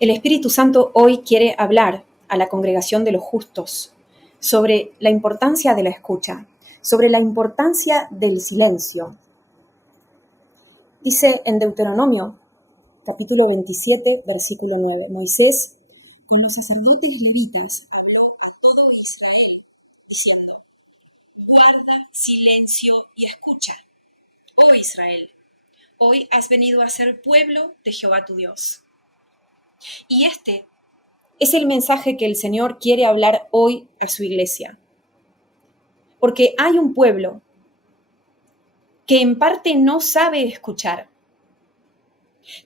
El Espíritu Santo hoy quiere hablar a la congregación de los justos sobre la importancia de la escucha, sobre la importancia del silencio. Dice en Deuteronomio, capítulo 27, versículo 9, Moisés, con los sacerdotes levitas, habló a todo Israel, diciendo: guarda silencio y escucha, oh Israel, hoy has venido a ser pueblo de Jehová tu Dios. Y este es el mensaje que el Señor quiere hablar hoy a su iglesia. Porque hay un pueblo que en parte no sabe escuchar.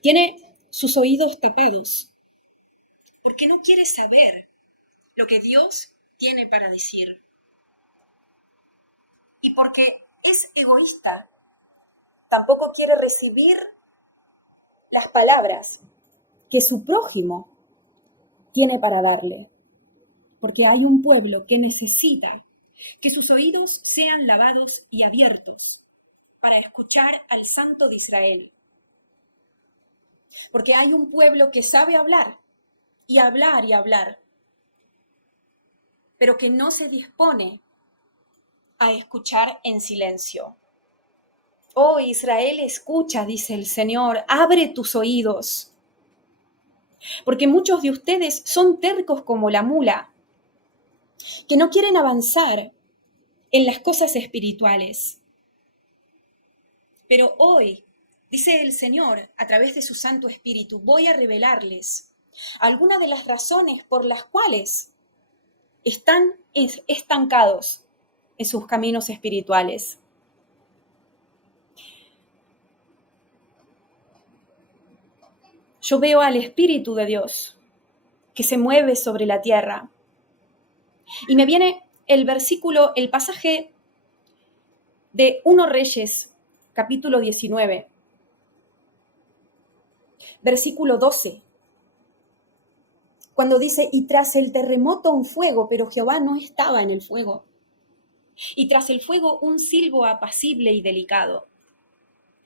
Tiene sus oídos tapados porque no quiere saber lo que Dios tiene para decir. Y porque es egoísta, tampoco quiere recibir las palabras que su prójimo tiene para darle. Porque hay un pueblo que necesita que sus oídos sean lavados y abiertos para escuchar al Santo de Israel. Porque hay un pueblo que sabe hablar y hablar y hablar, pero que no se dispone a escuchar en silencio. Oh Israel, escucha, dice el Señor, abre tus oídos. Porque muchos de ustedes son tercos como la mula, que no quieren avanzar en las cosas espirituales. Pero hoy, dice el Señor, a través de su Santo Espíritu, voy a revelarles algunas de las razones por las cuales están estancados en sus caminos espirituales. Yo veo al Espíritu de Dios que se mueve sobre la tierra. Y me viene el pasaje de 1 Reyes, capítulo 19, versículo 12, cuando dice: y tras el terremoto un fuego, pero Jehová no estaba en el fuego. Y tras el fuego un silbo apacible y delicado.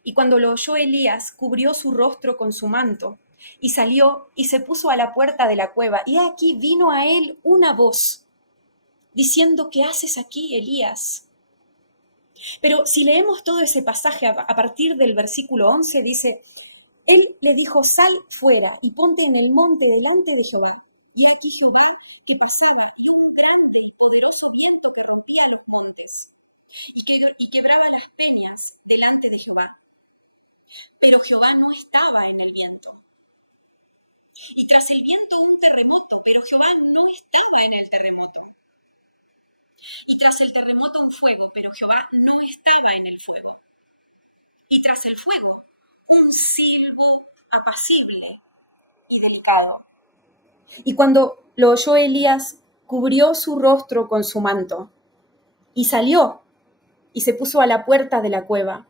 Y cuando lo oyó Elías, cubrió su rostro con su manto, y salió y se puso a la puerta de la cueva. Y aquí vino a él una voz, diciendo: ¿qué haces aquí, Elías? Pero si leemos todo ese pasaje a partir del versículo 11, dice: él le dijo: sal fuera y ponte en el monte delante de Jehová. Y aquí Jehová que pasaba, y un grande y poderoso viento que rompía los montes, y quebraba las peñas delante de Jehová. Pero Jehová no estaba en el viento. Y tras el viento un terremoto, pero Jehová no estaba en el terremoto. Y tras el terremoto un fuego, pero Jehová no estaba en el fuego. Y tras el fuego un silbo apacible y delicado. Y cuando lo oyó Elías, cubrió su rostro con su manto, y salió y se puso a la puerta de la cueva.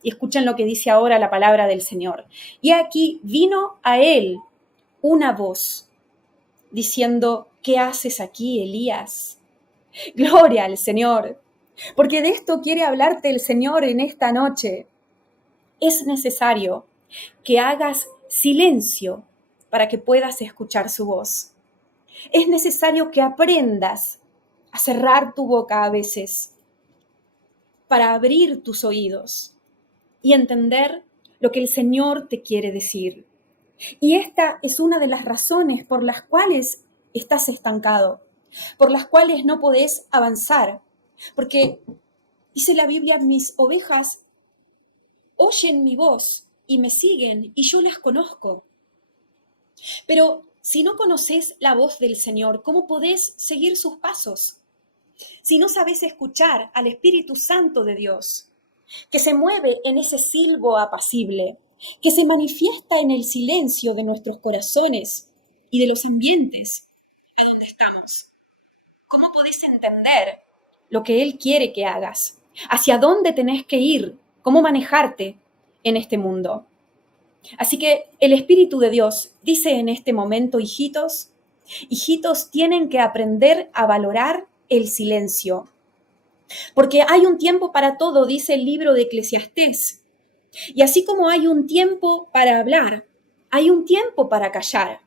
Y escuchen lo que dice ahora la palabra del Señor. Y aquí vino a él una voz, diciendo: ¿qué haces aquí, Elías? Gloria al Señor, porque de esto quiere hablarte el Señor en esta noche. Es necesario que hagas silencio para que puedas escuchar su voz. Es necesario que aprendas a cerrar tu boca a veces para abrir tus oídos y entender lo que el Señor te quiere decir. Y esta es una de las razones por las cuales estás estancado, por las cuales no podés avanzar. Porque dice la Biblia: mis ovejas oyen mi voz y me siguen, y yo las conozco. Pero si no conoces la voz del Señor, ¿cómo podés seguir sus pasos? Si no sabes escuchar al Espíritu Santo de Dios, que se mueve en ese silbo apacible, que se manifiesta en el silencio de nuestros corazones y de los ambientes a donde estamos. ¿Cómo podés entender lo que Él quiere que hagas? ¿Hacia dónde tenés que ir? ¿Cómo manejarte en este mundo? Así que el Espíritu de Dios dice en este momento: hijitos, hijitos tienen que aprender a valorar el silencio. Porque hay un tiempo para todo, dice el libro de Eclesiastés. Y así como hay un tiempo para hablar, hay un tiempo para callar.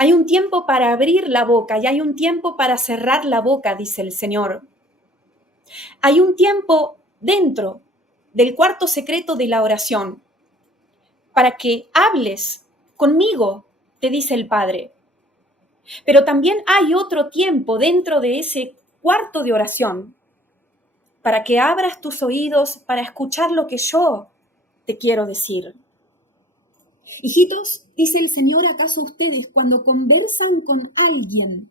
Hay un tiempo para abrir la boca y hay un tiempo para cerrar la boca, dice el Señor. Hay un tiempo dentro del cuarto secreto de la oración para que hables conmigo, te dice el Padre. Pero también hay otro tiempo dentro de ese cuarto de oración para que abras tus oídos para escuchar lo que yo te quiero decir. Hijitos, dice el Señor, ¿acaso ustedes cuando conversan con alguien,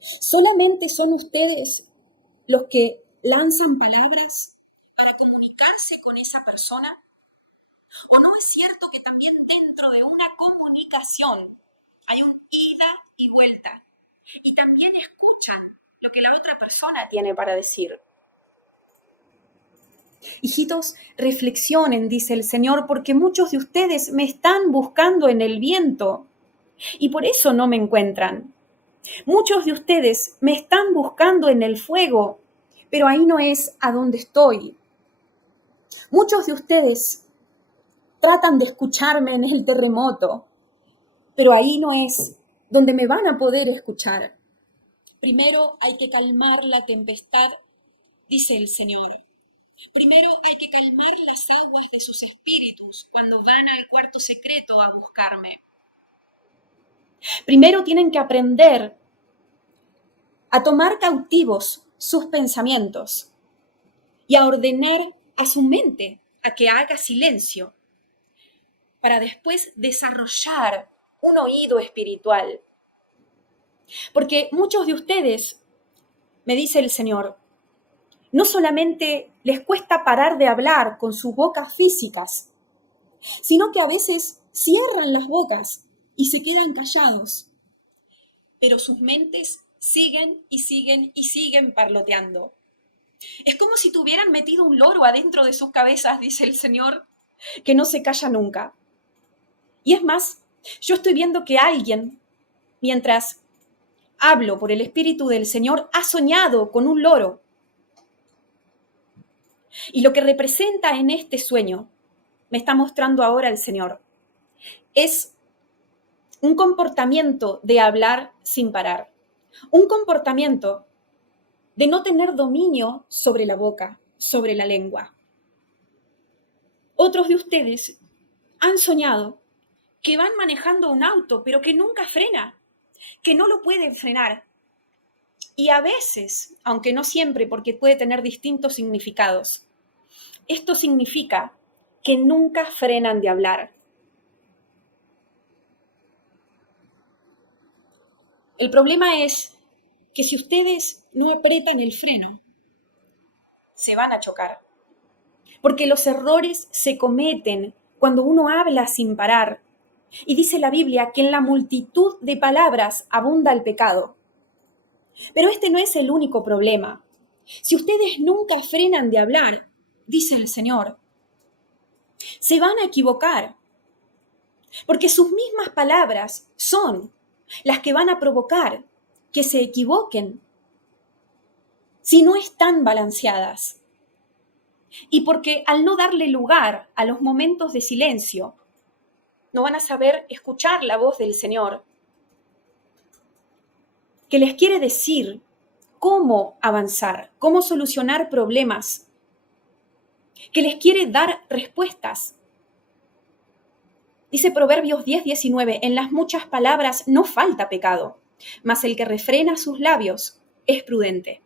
solamente son ustedes los que lanzan palabras para comunicarse con esa persona? ¿O no es cierto que también dentro de una comunicación hay un ida y vuelta? Y también escuchan lo que la otra persona tiene para decir. Hijitos, reflexionen, dice el Señor, porque muchos de ustedes me están buscando en el viento y por eso no me encuentran. Muchos de ustedes me están buscando en el fuego, pero ahí no es a donde estoy. Muchos de ustedes tratan de escucharme en el terremoto, pero ahí no es donde me van a poder escuchar. Primero hay que calmar la tempestad, dice el Señor. Primero hay que calmar las aguas de sus espíritus cuando van al cuarto secreto a buscarme. Primero tienen que aprender a tomar cautivos sus pensamientos y a ordenar a su mente a que haga silencio para después desarrollar un oído espiritual. Porque muchos de ustedes, me dice el Señor, no solamente les cuesta parar de hablar con sus bocas físicas, sino que a veces cierran las bocas y se quedan callados. Pero sus mentes siguen y siguen y siguen parloteando. Es como si tuvieran metido un loro adentro de sus cabezas, dice el Señor, que no se calla nunca. Y es más, yo estoy viendo que alguien, mientras hablo por el Espíritu del Señor, ha soñado con un loro. Y lo que representa en este sueño, me está mostrando ahora el Señor, es un comportamiento de hablar sin parar, un comportamiento de no tener dominio sobre la boca, sobre la lengua. Otros de ustedes han soñado que van manejando un auto, pero que nunca frena, que no lo pueden frenar. Y a veces, aunque no siempre, porque puede tener distintos significados, esto significa que nunca frenan de hablar. El problema es que si ustedes no aprietan el freno, se van a chocar. Porque los errores se cometen cuando uno habla sin parar. Y dice la Biblia que en la multitud de palabras abunda el pecado. Pero este no es el único problema. Si ustedes nunca frenan de hablar, dice el Señor, se van a equivocar. Porque sus mismas palabras son las que van a provocar que se equivoquen si no están balanceadas. Y porque al no darle lugar a los momentos de silencio, no van a saber escuchar la voz del Señor, que les quiere decir cómo avanzar, cómo solucionar problemas, que les quiere dar respuestas. Dice Proverbios 10:19, en las muchas palabras no falta pecado, mas el que refrena sus labios es prudente.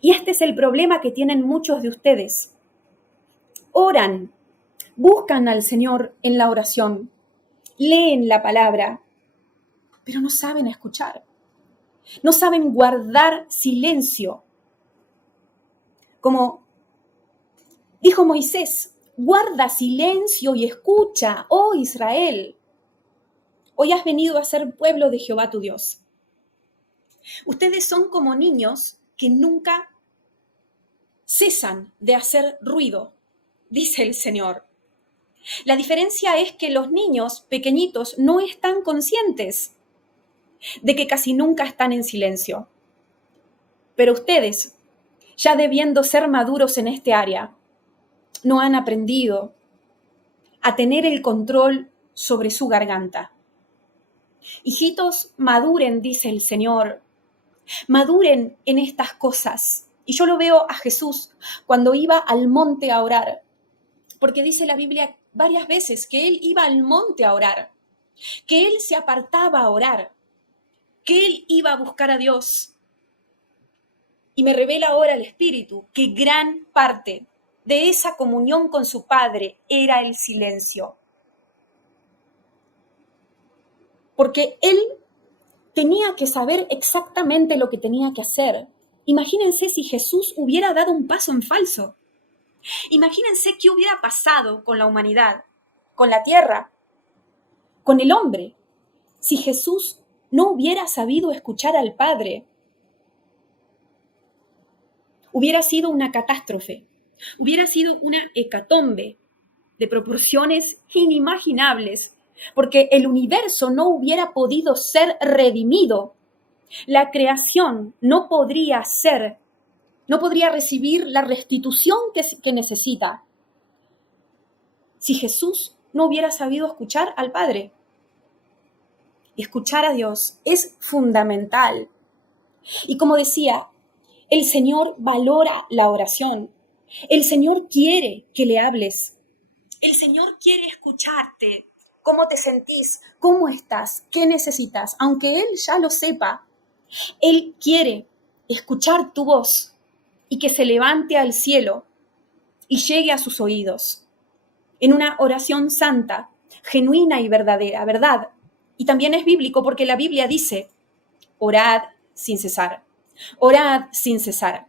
Y este es el problema que tienen muchos de ustedes. Oran, buscan al Señor en la oración, leen la palabra, pero no saben escuchar. No saben guardar silencio. Como dijo Moisés, guarda silencio y escucha, oh Israel. Hoy has venido a ser pueblo de Jehová tu Dios. Ustedes son como niños que nunca cesan de hacer ruido, dice el Señor. La diferencia es que los niños pequeñitos no están conscientes de que casi nunca están en silencio. Pero ustedes, ya debiendo ser maduros en este área, no han aprendido a tener el control sobre su garganta. Hijitos, maduren, dice el Señor, maduren en estas cosas. Y yo lo veo a Jesús cuando iba al monte a orar, porque dice la Biblia varias veces que Él iba al monte a orar, que Él se apartaba a orar, que Él iba a buscar a Dios. Y me revela ahora el Espíritu que gran parte de esa comunión con su Padre era el silencio. Porque Él tenía que saber exactamente lo que tenía que hacer. Imagínense si Jesús hubiera dado un paso en falso. Imagínense qué hubiera pasado con la humanidad, con la tierra, con el hombre, si Jesús no hubiera sabido escuchar al Padre. Hubiera sido una catástrofe, hubiera sido una hecatombe de proporciones inimaginables, porque el universo no hubiera podido ser redimido. La creación no podría recibir la restitución que necesita si Jesús no hubiera sabido escuchar al Padre. Escuchar a Dios es fundamental. Y como decía, el Señor valora la oración. El Señor quiere que le hables. El Señor quiere escucharte. ¿Cómo te sentís? ¿Cómo estás? ¿Qué necesitas? Aunque Él ya lo sepa, Él quiere escuchar tu voz y que se levante al cielo y llegue a sus oídos en una oración santa, genuina y verdadera, ¿verdad? Y también es bíblico porque la Biblia dice, orad sin cesar, orad sin cesar.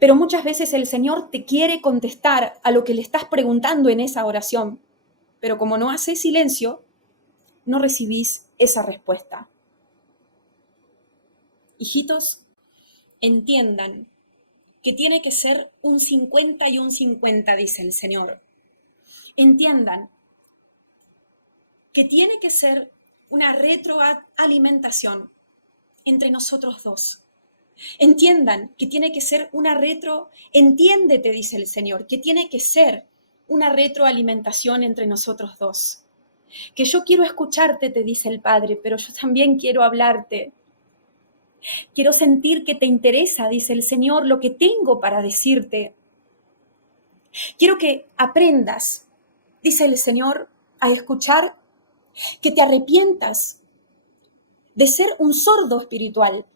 Pero muchas veces el Señor te quiere contestar a lo que le estás preguntando en esa oración, pero como no haces silencio, no recibís esa respuesta. Hijitos, entiendan que tiene que ser un 50 y un 50, dice el Señor. Entiendan que tiene que ser una retroalimentación entre nosotros dos. Entiendan que tiene que ser entiéndete, dice el Señor, que tiene que ser una retroalimentación entre nosotros dos. Que yo quiero escucharte, te dice el Padre, pero yo también quiero hablarte. Quiero sentir que te interesa, dice el Señor, lo que tengo para decirte. Quiero que aprendas, dice el Señor, a escuchar, que te arrepientas de ser un sordo espiritual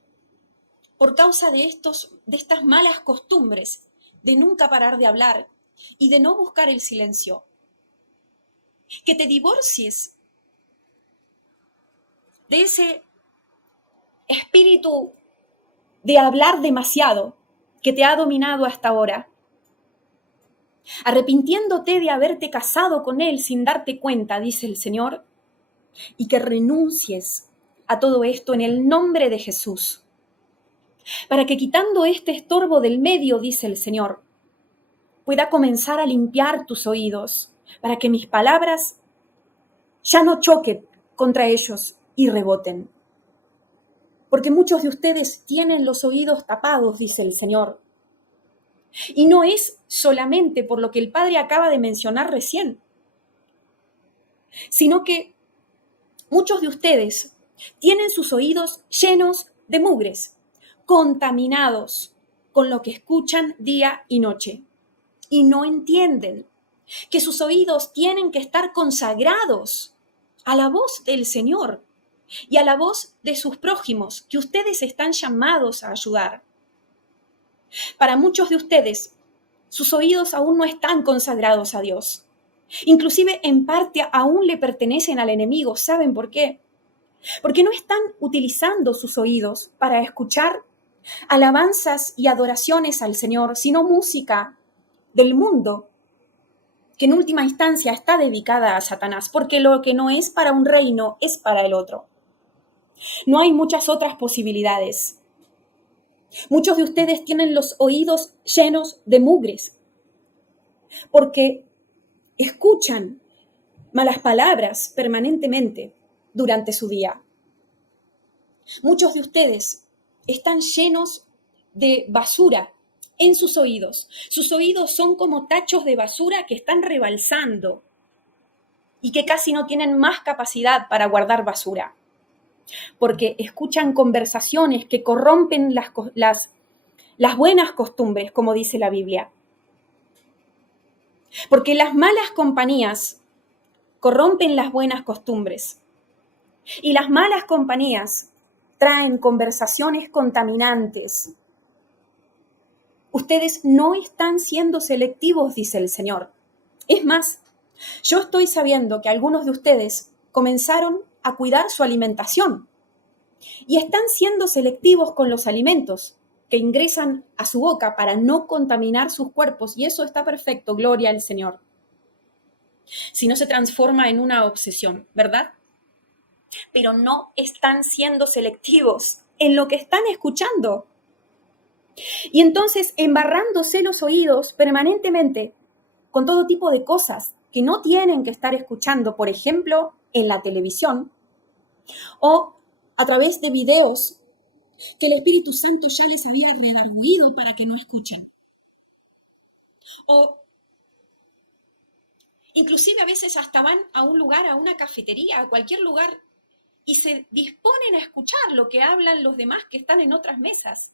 por causa de estas malas costumbres, de nunca parar de hablar y de no buscar el silencio. Que te divorcies de ese espíritu de hablar demasiado que te ha dominado hasta ahora, arrepintiéndote de haberte casado con él sin darte cuenta, dice el Señor, y que renuncies a todo esto en el nombre de Jesús, para que quitando este estorbo del medio, dice el Señor, pueda comenzar a limpiar tus oídos, para que mis palabras ya no choquen contra ellos y reboten. Porque muchos de ustedes tienen los oídos tapados, dice el Señor. Y no es solamente por lo que el Padre acaba de mencionar recién, sino que muchos de ustedes tienen sus oídos llenos de mugres, contaminados con lo que escuchan día y noche. Y no entienden que sus oídos tienen que estar consagrados a la voz del Señor y a la voz de sus prójimos, que ustedes están llamados a ayudar. Para muchos de ustedes, sus oídos aún no están consagrados a Dios. Inclusive, en parte, aún le pertenecen al enemigo. ¿Saben por qué? Porque no están utilizando sus oídos para escuchar alabanzas y adoraciones al Señor, sino música del mundo, que en última instancia está dedicada a Satanás, porque lo que no es para un reino es para el otro. No hay muchas otras posibilidades. Muchos de ustedes tienen los oídos llenos de mugres, porque escuchan malas palabras permanentemente durante su día. Muchos de ustedes están llenos de basura en sus oídos. Sus oídos son como tachos de basura que están rebalsando. y que casi no tienen más capacidad para guardar basura, porque escuchan conversaciones que corrompen las buenas costumbres, como dice la Biblia. Porque las malas compañías corrompen las buenas costumbres y las malas compañías traen conversaciones contaminantes. Ustedes no están siendo selectivos, dice el Señor. Es más, yo estoy sabiendo que algunos de ustedes comenzaron a cuidar su alimentación y están siendo selectivos con los alimentos que ingresan a su boca para no contaminar sus cuerpos, y eso está perfecto, gloria al Señor. Si no se transforma en una obsesión, ¿verdad? Pero no están siendo selectivos en lo que están escuchando. Y entonces embarrándose los oídos permanentemente con todo tipo de cosas que no tienen que estar escuchando, por ejemplo, en la televisión o a través de videos que el Espíritu Santo ya les había redarguido para que no escuchen. O inclusive a veces hasta van a un lugar, a una cafetería, a cualquier lugar, y se disponen a escuchar lo que hablan los demás que están en otras mesas.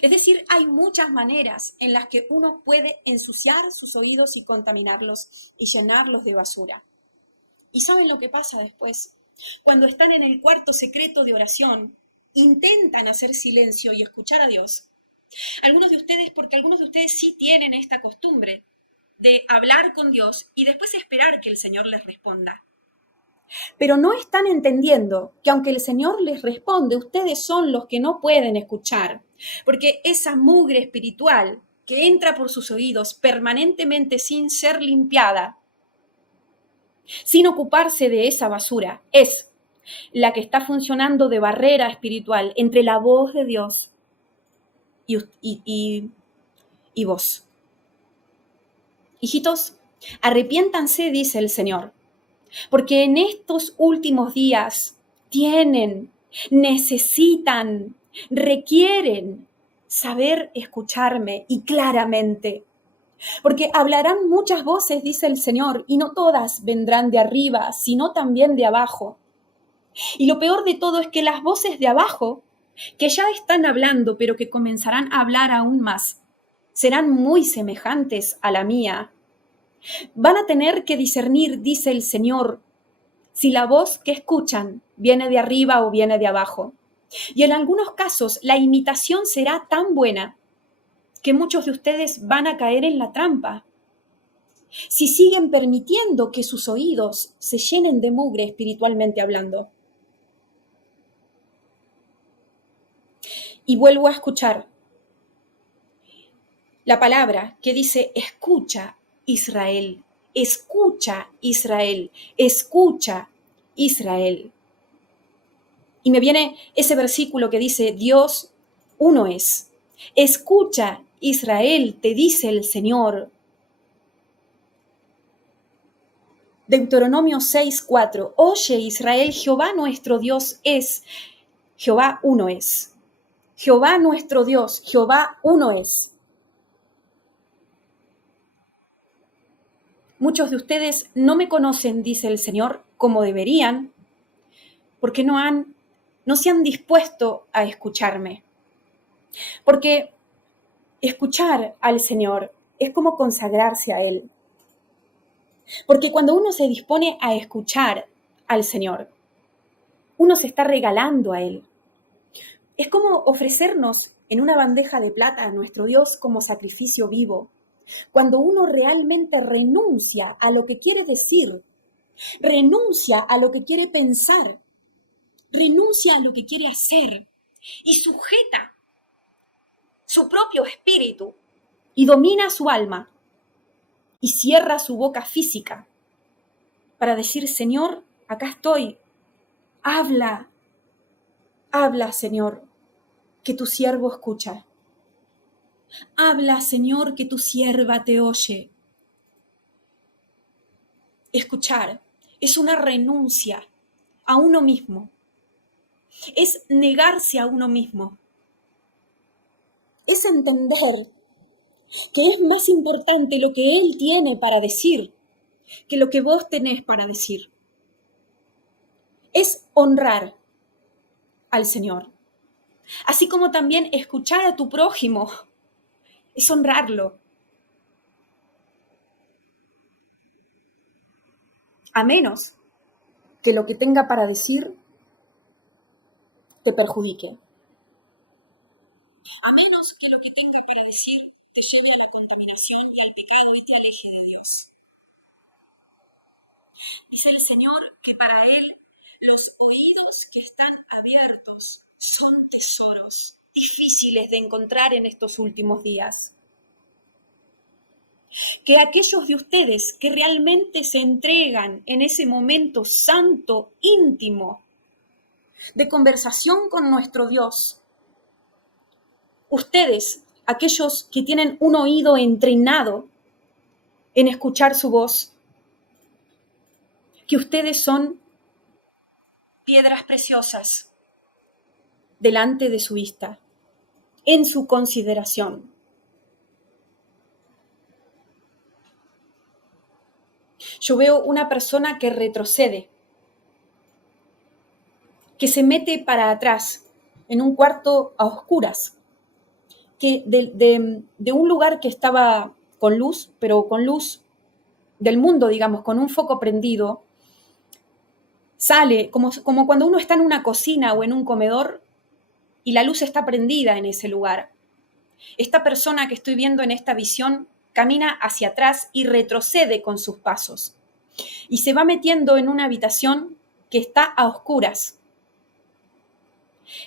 Es decir, hay muchas maneras en las que uno puede ensuciar sus oídos y contaminarlos y llenarlos de basura. ¿Y saben lo que pasa después? Cuando están en el cuarto secreto de oración, intentan hacer silencio y escuchar a Dios. Porque algunos de ustedes sí tienen esta costumbre de hablar con Dios y después esperar que el Señor les responda. Pero no están entendiendo que aunque el Señor les responde, ustedes son los que no pueden escuchar, porque esa mugre espiritual que entra por sus oídos permanentemente sin ser limpiada, sin ocuparse de esa basura, es la que está funcionando de barrera espiritual entre la voz de Dios y vos. Hijitos, arrepiéntanse, dice el Señor, porque en estos últimos días necesitan, requieren saber escucharme y claramente. Porque hablarán muchas voces, dice el Señor, y no todas vendrán de arriba, sino también de abajo. Y lo peor de todo es que las voces de abajo, que ya están hablando, pero que comenzarán a hablar aún más, serán muy semejantes a la mía. Van a tener que discernir, dice el Señor, si la voz que escuchan viene de arriba o viene de abajo. Y en algunos casos la imitación será tan buena que muchos de ustedes van a caer en la trampa. Si siguen permitiendo que sus oídos se llenen de mugre espiritualmente hablando. Y vuelvo a escuchar la palabra que dice, escucha Israel, escucha Israel, escucha Israel. Y me viene ese versículo que dice, Dios uno es. Escucha Israel, te dice el Señor. Deuteronomio 6:4. Oye Israel, Jehová nuestro Dios es. Jehová uno es. Jehová nuestro Dios, Jehová uno es. Muchos de ustedes no me conocen, dice el Señor, como deberían, porque no se han dispuesto a escucharme. Porque escuchar al Señor es como consagrarse a Él. Porque cuando uno se dispone a escuchar al Señor, uno se está regalando a Él. Es como ofrecernos en una bandeja de plata a nuestro Dios como sacrificio vivo. Cuando uno realmente renuncia a lo que quiere decir, renuncia a lo que quiere pensar, renuncia a lo que quiere hacer y sujeta su propio espíritu y domina su alma y cierra su boca física para decir, Señor, acá estoy, habla, habla, Señor, que tu siervo escucha. Habla, Señor, que tu sierva te oye. Escuchar es una renuncia a uno mismo. Es negarse a uno mismo. Es entender que es más importante lo que Él tiene para decir que lo que vos tenés para decir es honrar al Señor. Así como también escuchar a tu prójimo es honrarlo. A menos que lo que tenga para decir te perjudique. A menos que lo que tenga para decir te lleve a la contaminación y al pecado y te aleje de Dios. Dice el Señor que para Él los oídos que están abiertos son tesoros difíciles de encontrar en estos últimos días. Que aquellos de ustedes que realmente se entregan en ese momento santo, íntimo, de conversación con nuestro Dios, ustedes, aquellos que tienen un oído entrenado en escuchar su voz, que ustedes son piedras preciosas delante de su vista, en su consideración. Yo veo una persona que retrocede, que se mete para atrás, en un cuarto a oscuras, que de un lugar que estaba con luz, pero con luz del mundo, digamos, con un foco prendido, sale como cuando uno está en una cocina o en un comedor y la luz está prendida en ese lugar. Esta persona que estoy viendo en esta visión camina hacia atrás y retrocede con sus pasos y se va metiendo en una habitación que está a oscuras.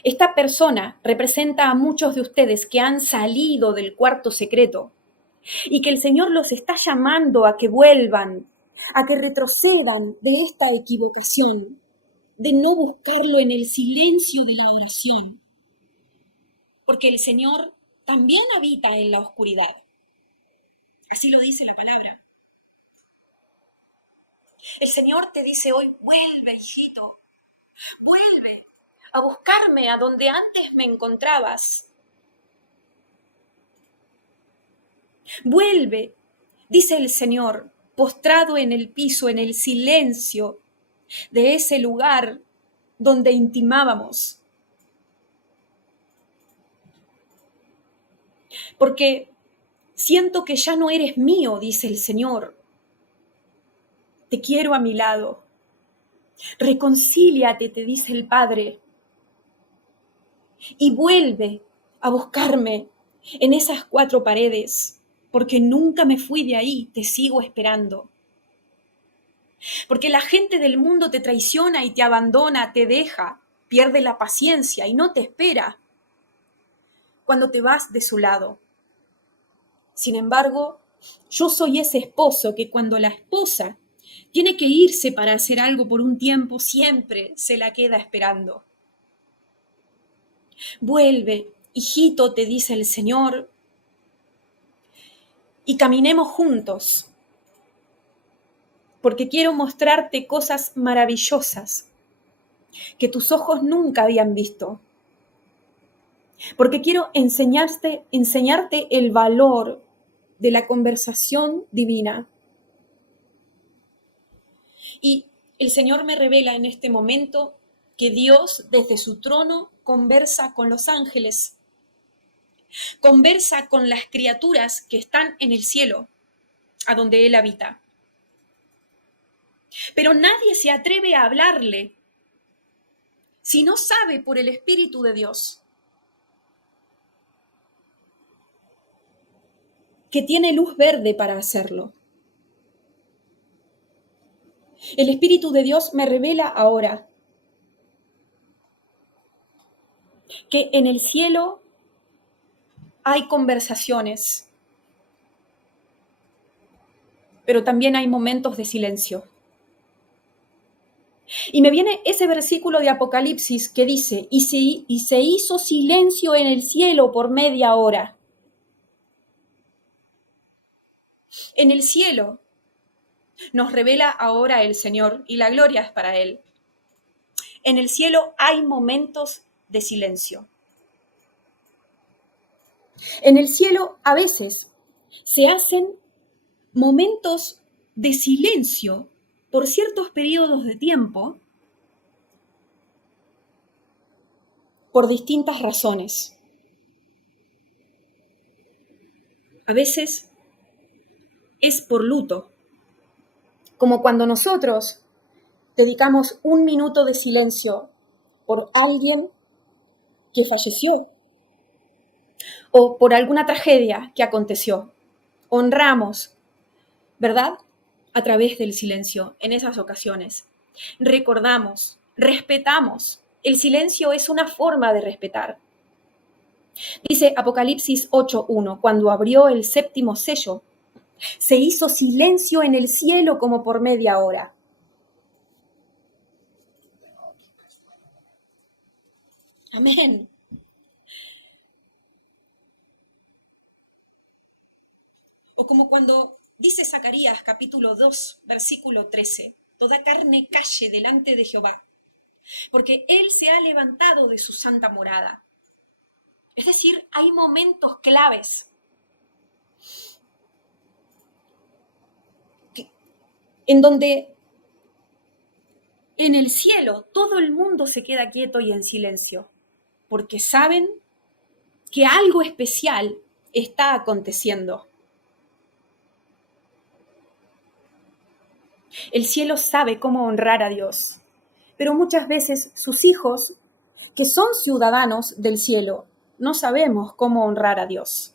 Esta persona representa a muchos de ustedes que han salido del cuarto secreto y que el Señor los está llamando a que vuelvan, a que retrocedan de esta equivocación, de no buscarlo en el silencio de la oración, porque el Señor también habita en la oscuridad. Así lo dice la palabra. El Señor te dice hoy, vuelve, hijito, vuelve a buscarme a donde antes me encontrabas. Vuelve, dice el Señor, postrado en el piso, en el silencio de ese lugar donde intimábamos. Porque siento que ya no eres mío, dice el Señor. Te quiero a mi lado. Reconcíliate, te dice el Padre. Y vuelve a buscarme en esas cuatro paredes, porque nunca me fui de ahí, te sigo esperando. Porque la gente del mundo te traiciona y te abandona, te deja, pierde la paciencia y no te espera cuando te vas de su lado. Sin embargo, yo soy ese esposo que cuando la esposa tiene que irse para hacer algo por un tiempo, siempre se la queda esperando. Vuelve, hijito, te dice el Señor, y caminemos juntos, porque quiero mostrarte cosas maravillosas que tus ojos nunca habían visto, porque quiero enseñarte el valor de la conversación divina. Y el Señor me revela en este momento que Dios desde su trono conversa con los ángeles, conversa con las criaturas que están en el cielo, a donde Él habita. Pero nadie se atreve a hablarle si no sabe por el Espíritu de Dios que tiene luz verde para hacerlo. El Espíritu de Dios me revela ahora que en el cielo hay conversaciones, pero también hay momentos de silencio. Y me viene ese versículo de Apocalipsis que dice, y se hizo silencio en el cielo por media hora. En el cielo nos revela ahora el Señor y la gloria es para Él. En el cielo hay momentos de silencio. En el cielo a veces se hacen momentos de silencio por ciertos periodos de tiempo por distintas razones. A veces es por luto, como cuando nosotros dedicamos un minuto de silencio por alguien que falleció o por alguna tragedia que aconteció. Honramos, ¿verdad? A través del silencio en esas ocasiones. Recordamos, respetamos. El silencio es una forma de respetar. Dice Apocalipsis 8:1, cuando abrió el séptimo sello, se hizo silencio en el cielo como por media hora. Amén. O como cuando dice Zacarías capítulo 2, versículo 13, toda carne calle delante de Jehová, porque Él se ha levantado de su santa morada. Es decir, hay momentos claves en donde en el cielo todo el mundo se queda quieto y en silencio, porque saben que algo especial está aconteciendo. El cielo sabe cómo honrar a Dios, pero muchas veces sus hijos, que son ciudadanos del cielo, no sabemos cómo honrar a Dios.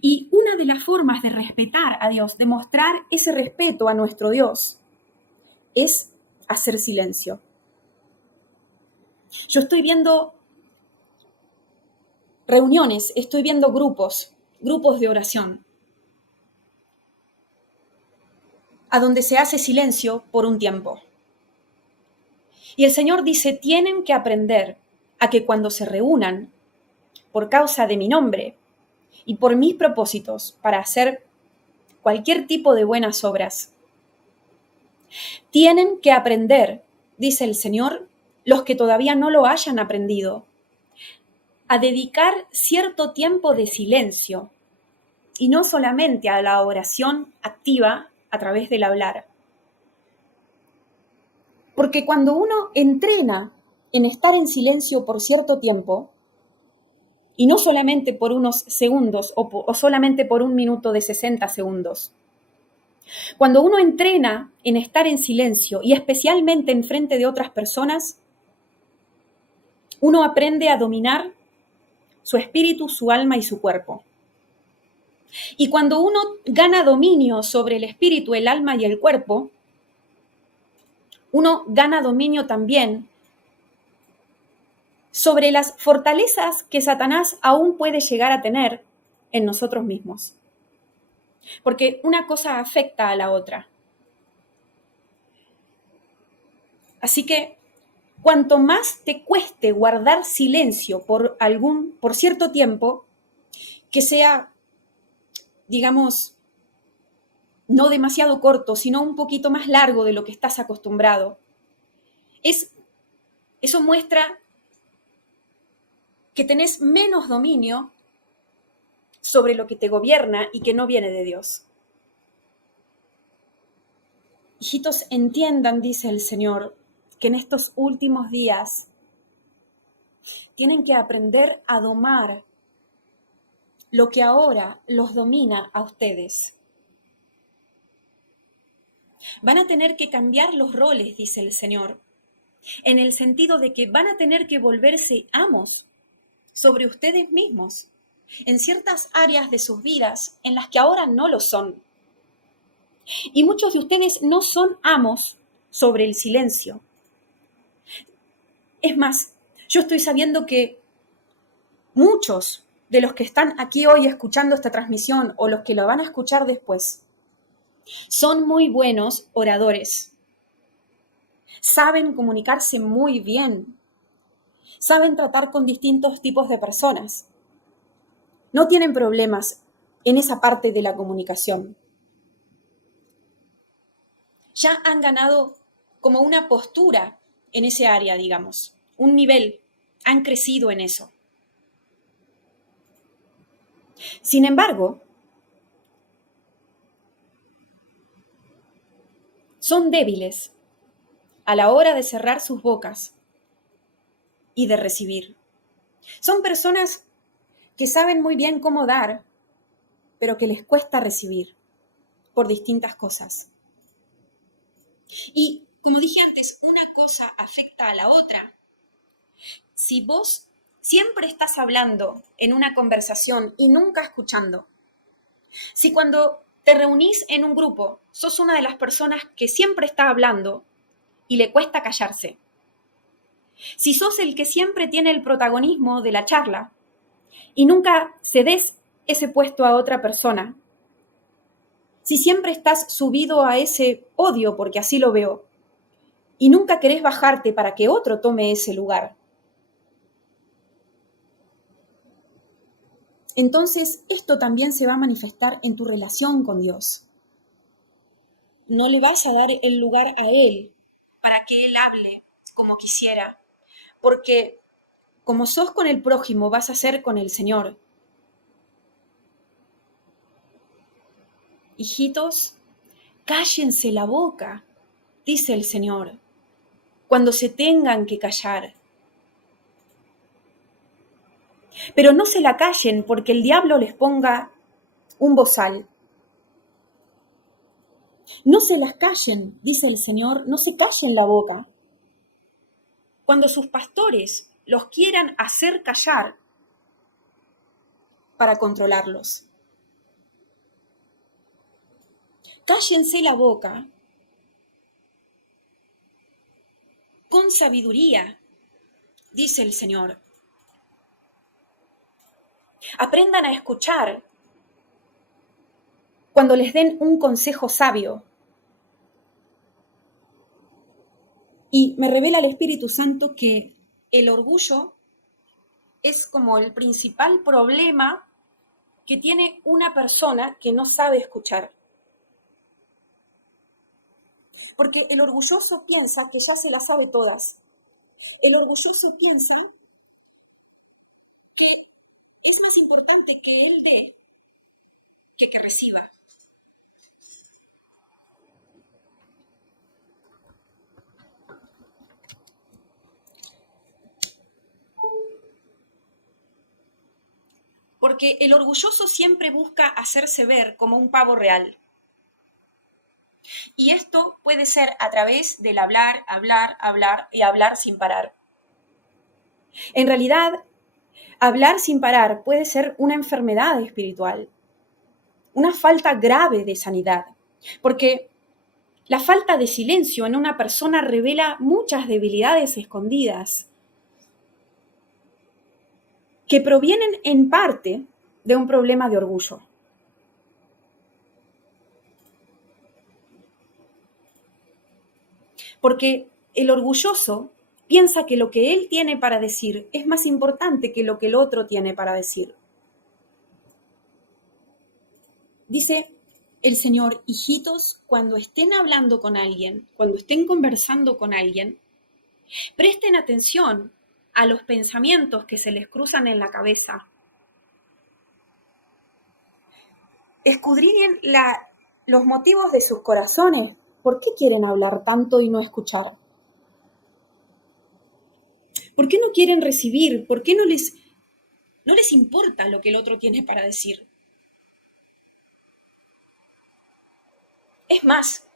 Y una de las formas de respetar a Dios, de mostrar ese respeto a nuestro Dios, es hacer silencio. Yo estoy viendo reuniones, estoy viendo grupos de oración, a donde se hace silencio por un tiempo. Y el Señor dice, tienen que aprender a que cuando se reúnan por causa de mi nombre y por mis propósitos para hacer cualquier tipo de buenas obras, tienen que aprender, dice el Señor, los que todavía no lo hayan aprendido, a dedicar cierto tiempo de silencio y no solamente a la oración activa a través del hablar. Porque cuando uno entrena en estar en silencio por cierto tiempo, y no solamente por unos segundos o solamente por un minuto de 60 segundos, cuando uno entrena en estar en silencio y especialmente en frente de otras personas, uno aprende a dominar su espíritu, su alma y su cuerpo. Y cuando uno gana dominio sobre el espíritu, el alma y el cuerpo, uno gana dominio también sobre las fortalezas que Satanás aún puede llegar a tener en nosotros mismos. Porque una cosa afecta a la otra. Así que cuanto más te cueste guardar silencio por cierto tiempo, que sea, digamos, no demasiado corto, sino un poquito más largo de lo que estás acostumbrado, eso muestra que tenés menos dominio sobre lo que te gobierna y que no viene de Dios. Hijitos, entiendan, dice el Señor, que en estos últimos días tienen que aprender a domar lo que ahora los domina a ustedes. Van a tener que cambiar los roles, dice el Señor, en el sentido de que van a tener que volverse amos sobre ustedes mismos en ciertas áreas de sus vidas en las que ahora no lo son. Y muchos de ustedes no son amos sobre el silencio. Es más, yo estoy sabiendo que muchos de los que están aquí hoy escuchando esta transmisión o los que lo van a escuchar después son muy buenos oradores. Saben comunicarse muy bien. Saben tratar con distintos tipos de personas. No tienen problemas en esa parte de la comunicación. Ya han ganado como una postura en ese área, digamos, un nivel, han crecido en eso. Sin embargo, son débiles a la hora de cerrar sus bocas y de recibir. Son personas que saben muy bien cómo dar, pero que les cuesta recibir por distintas cosas. Y como dije antes, una cosa afecta a la otra. Si vos siempre estás hablando en una conversación y nunca escuchando, si cuando te reunís en un grupo sos una de las personas que siempre está hablando y le cuesta callarse, si sos el que siempre tiene el protagonismo de la charla y nunca cedes ese puesto a otra persona, si siempre estás subido a ese odio, porque así lo veo, y nunca querés bajarte para que otro tome ese lugar, entonces esto también se va a manifestar en tu relación con Dios. No le vas a dar el lugar a Él para que Él hable como quisiera, porque como sos con el prójimo, vas a ser con el Señor. Hijitos, cállense la boca, dice el Señor, cuando se tengan que callar. Pero no se la callen porque el diablo les ponga un bozal. No se las callen, dice el Señor, no se callen la boca. Cuando sus pastores los quieran hacer callar para controlarlos. Cállense la boca con sabiduría, dice el Señor. Aprendan a escuchar cuando les den un consejo sabio. Y me revela el Espíritu Santo que el orgullo es como el principal problema que tiene una persona que no sabe escuchar. Porque el orgulloso piensa que ya se las sabe todas. El orgulloso piensa que es más importante que él dé que reciba. Porque el orgulloso siempre busca hacerse ver como un pavo real. Y esto puede ser a través del hablar, hablar, hablar y hablar sin parar. En realidad, hablar sin parar puede ser una enfermedad espiritual, una falta grave de sanidad, porque la falta de silencio en una persona revela muchas debilidades escondidas que provienen en parte de un problema de orgullo. Porque el orgulloso piensa que lo que él tiene para decir es más importante que lo que el otro tiene para decir. Dice el Señor, hijitos, cuando estén hablando con alguien, cuando estén conversando con alguien, presten atención a los pensamientos que se les cruzan en la cabeza. Escudriñen los motivos de sus corazones. ¿Por qué quieren hablar tanto y no escuchar? ¿Por qué no quieren recibir? ¿Por qué no les importa lo que el otro tiene para decir? Es más,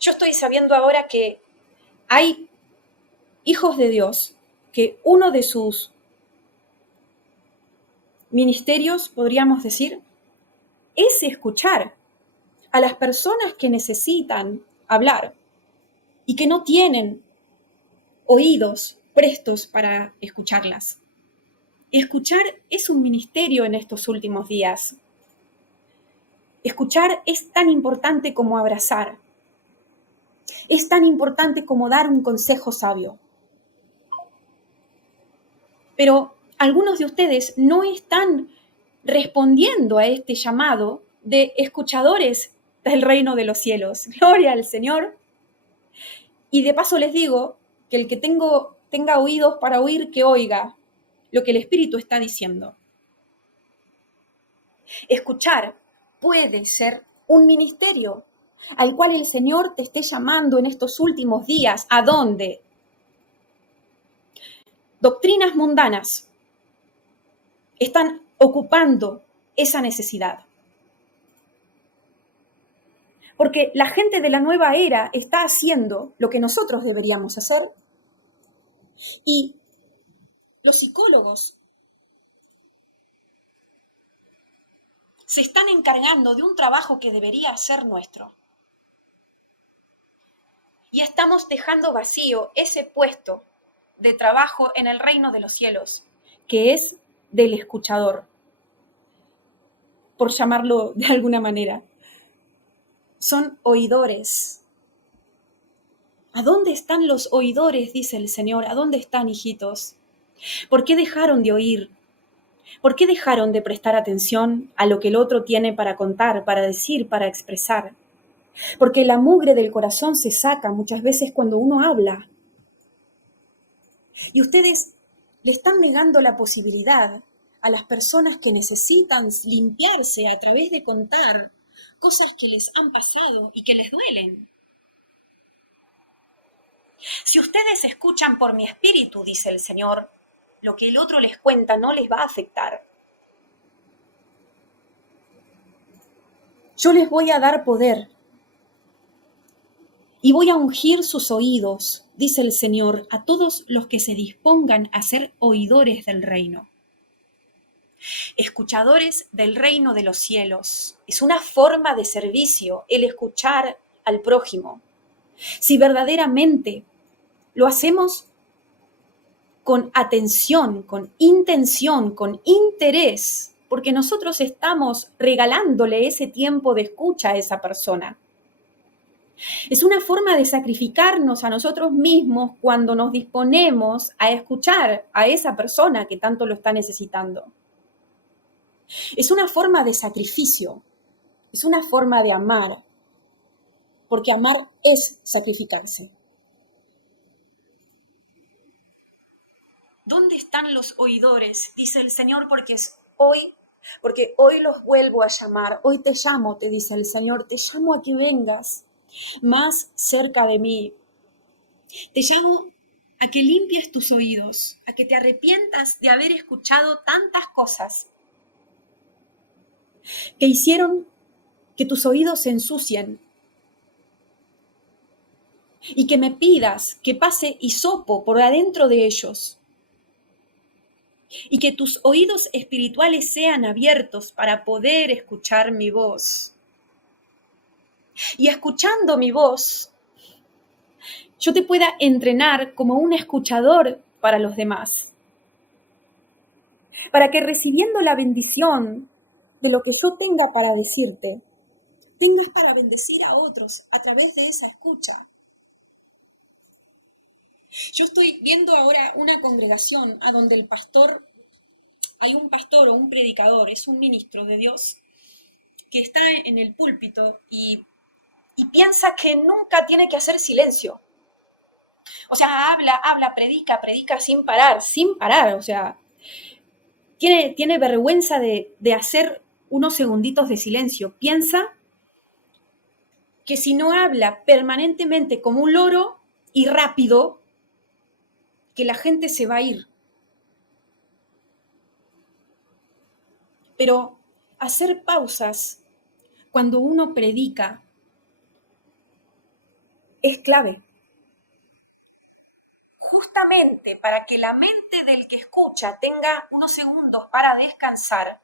yo estoy sabiendo ahora que hay hijos de Dios que uno de sus ministerios, podríamos decir, es escuchar a las personas que necesitan hablar y que no tienen oídos prestos para escucharlas. Escuchar es un ministerio en estos últimos días. Escuchar es tan importante como abrazar. Es tan importante como dar un consejo sabio. Pero algunos de ustedes no están respondiendo a este llamado de escuchadores del reino de los cielos. Gloria al Señor. Y de paso les digo que el que tenga oídos para oír, que oiga lo que el Espíritu está diciendo. Escuchar puede ser un ministerio al cual el Señor te esté llamando en estos últimos días. ¿A dónde? Doctrinas mundanas están ocupando esa necesidad. Porque la gente de la nueva era está haciendo lo que nosotros deberíamos hacer. Y los psicólogos se están encargando de un trabajo que debería ser nuestro. Y estamos dejando vacío ese puesto de trabajo en el reino de los cielos, que es del escuchador, por llamarlo de alguna manera. Son oidores. ¿A dónde están los oidores?, dice el Señor. ¿A dónde están, hijitos? ¿Por qué dejaron de oír? ¿Por qué dejaron de prestar atención a lo que el otro tiene para contar, para decir, para expresar? Porque la mugre del corazón se saca muchas veces cuando uno habla. Y ustedes le están negando la posibilidad a las personas que necesitan limpiarse a través de contar cosas que les han pasado y que les duelen. Si ustedes escuchan por mi espíritu, dice el Señor, lo que el otro les cuenta no les va a afectar. Yo les voy a dar poder y voy a ungir sus oídos, dice el Señor, a todos los que se dispongan a ser oidores del reino. Escuchadores del reino de los cielos. Es una forma de servicio el escuchar al prójimo. Si verdaderamente lo hacemos con atención, con intención, con interés, porque nosotros estamos regalándole ese tiempo de escucha a esa persona. Es una forma de sacrificarnos a nosotros mismos cuando nos disponemos a escuchar a esa persona que tanto lo está necesitando. Es una forma de sacrificio, es una forma de amar, porque amar es sacrificarse. ¿Dónde están los oidores?, dice el Señor, porque hoy los vuelvo a llamar. Hoy te llamo, te dice el Señor, te llamo a que vengas más cerca de mí. Te llamo a que limpies tus oídos, a que te arrepientas de haber escuchado tantas cosas que hicieron que tus oídos se ensucien y que me pidas que pase hisopo por adentro de ellos y que tus oídos espirituales sean abiertos para poder escuchar mi voz. Y escuchando mi voz, yo te pueda entrenar como un escuchador para los demás, para que recibiendo la bendición de lo que yo tenga para decirte, tengas para bendecir a otros a través de esa escucha. Yo estoy viendo ahora una congregación a donde hay un pastor o un predicador, es un ministro de Dios, que está en el púlpito y piensa que nunca tiene que hacer silencio. O sea, habla, predica sin parar, o sea, tiene vergüenza de hacer unos segunditos de silencio. Piensa que si no habla permanentemente como un loro y rápido, que la gente se va a ir. Pero hacer pausas cuando uno predica es clave. Justamente para que la mente del que escucha tenga unos segundos para descansar,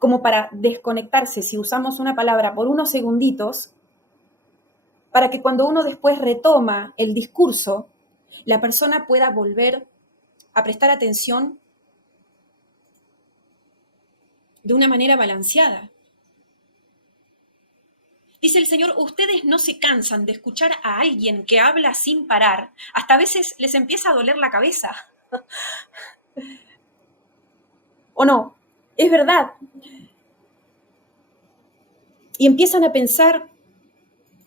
como para desconectarse, si usamos una palabra, por unos segunditos, para que cuando uno después retoma el discurso, la persona pueda volver a prestar atención de una manera balanceada. Dice el Señor, ustedes no se cansan de escuchar a alguien que habla sin parar. Hasta a veces les empieza a doler la cabeza. ¿O no? Es verdad. Y empiezan a pensar,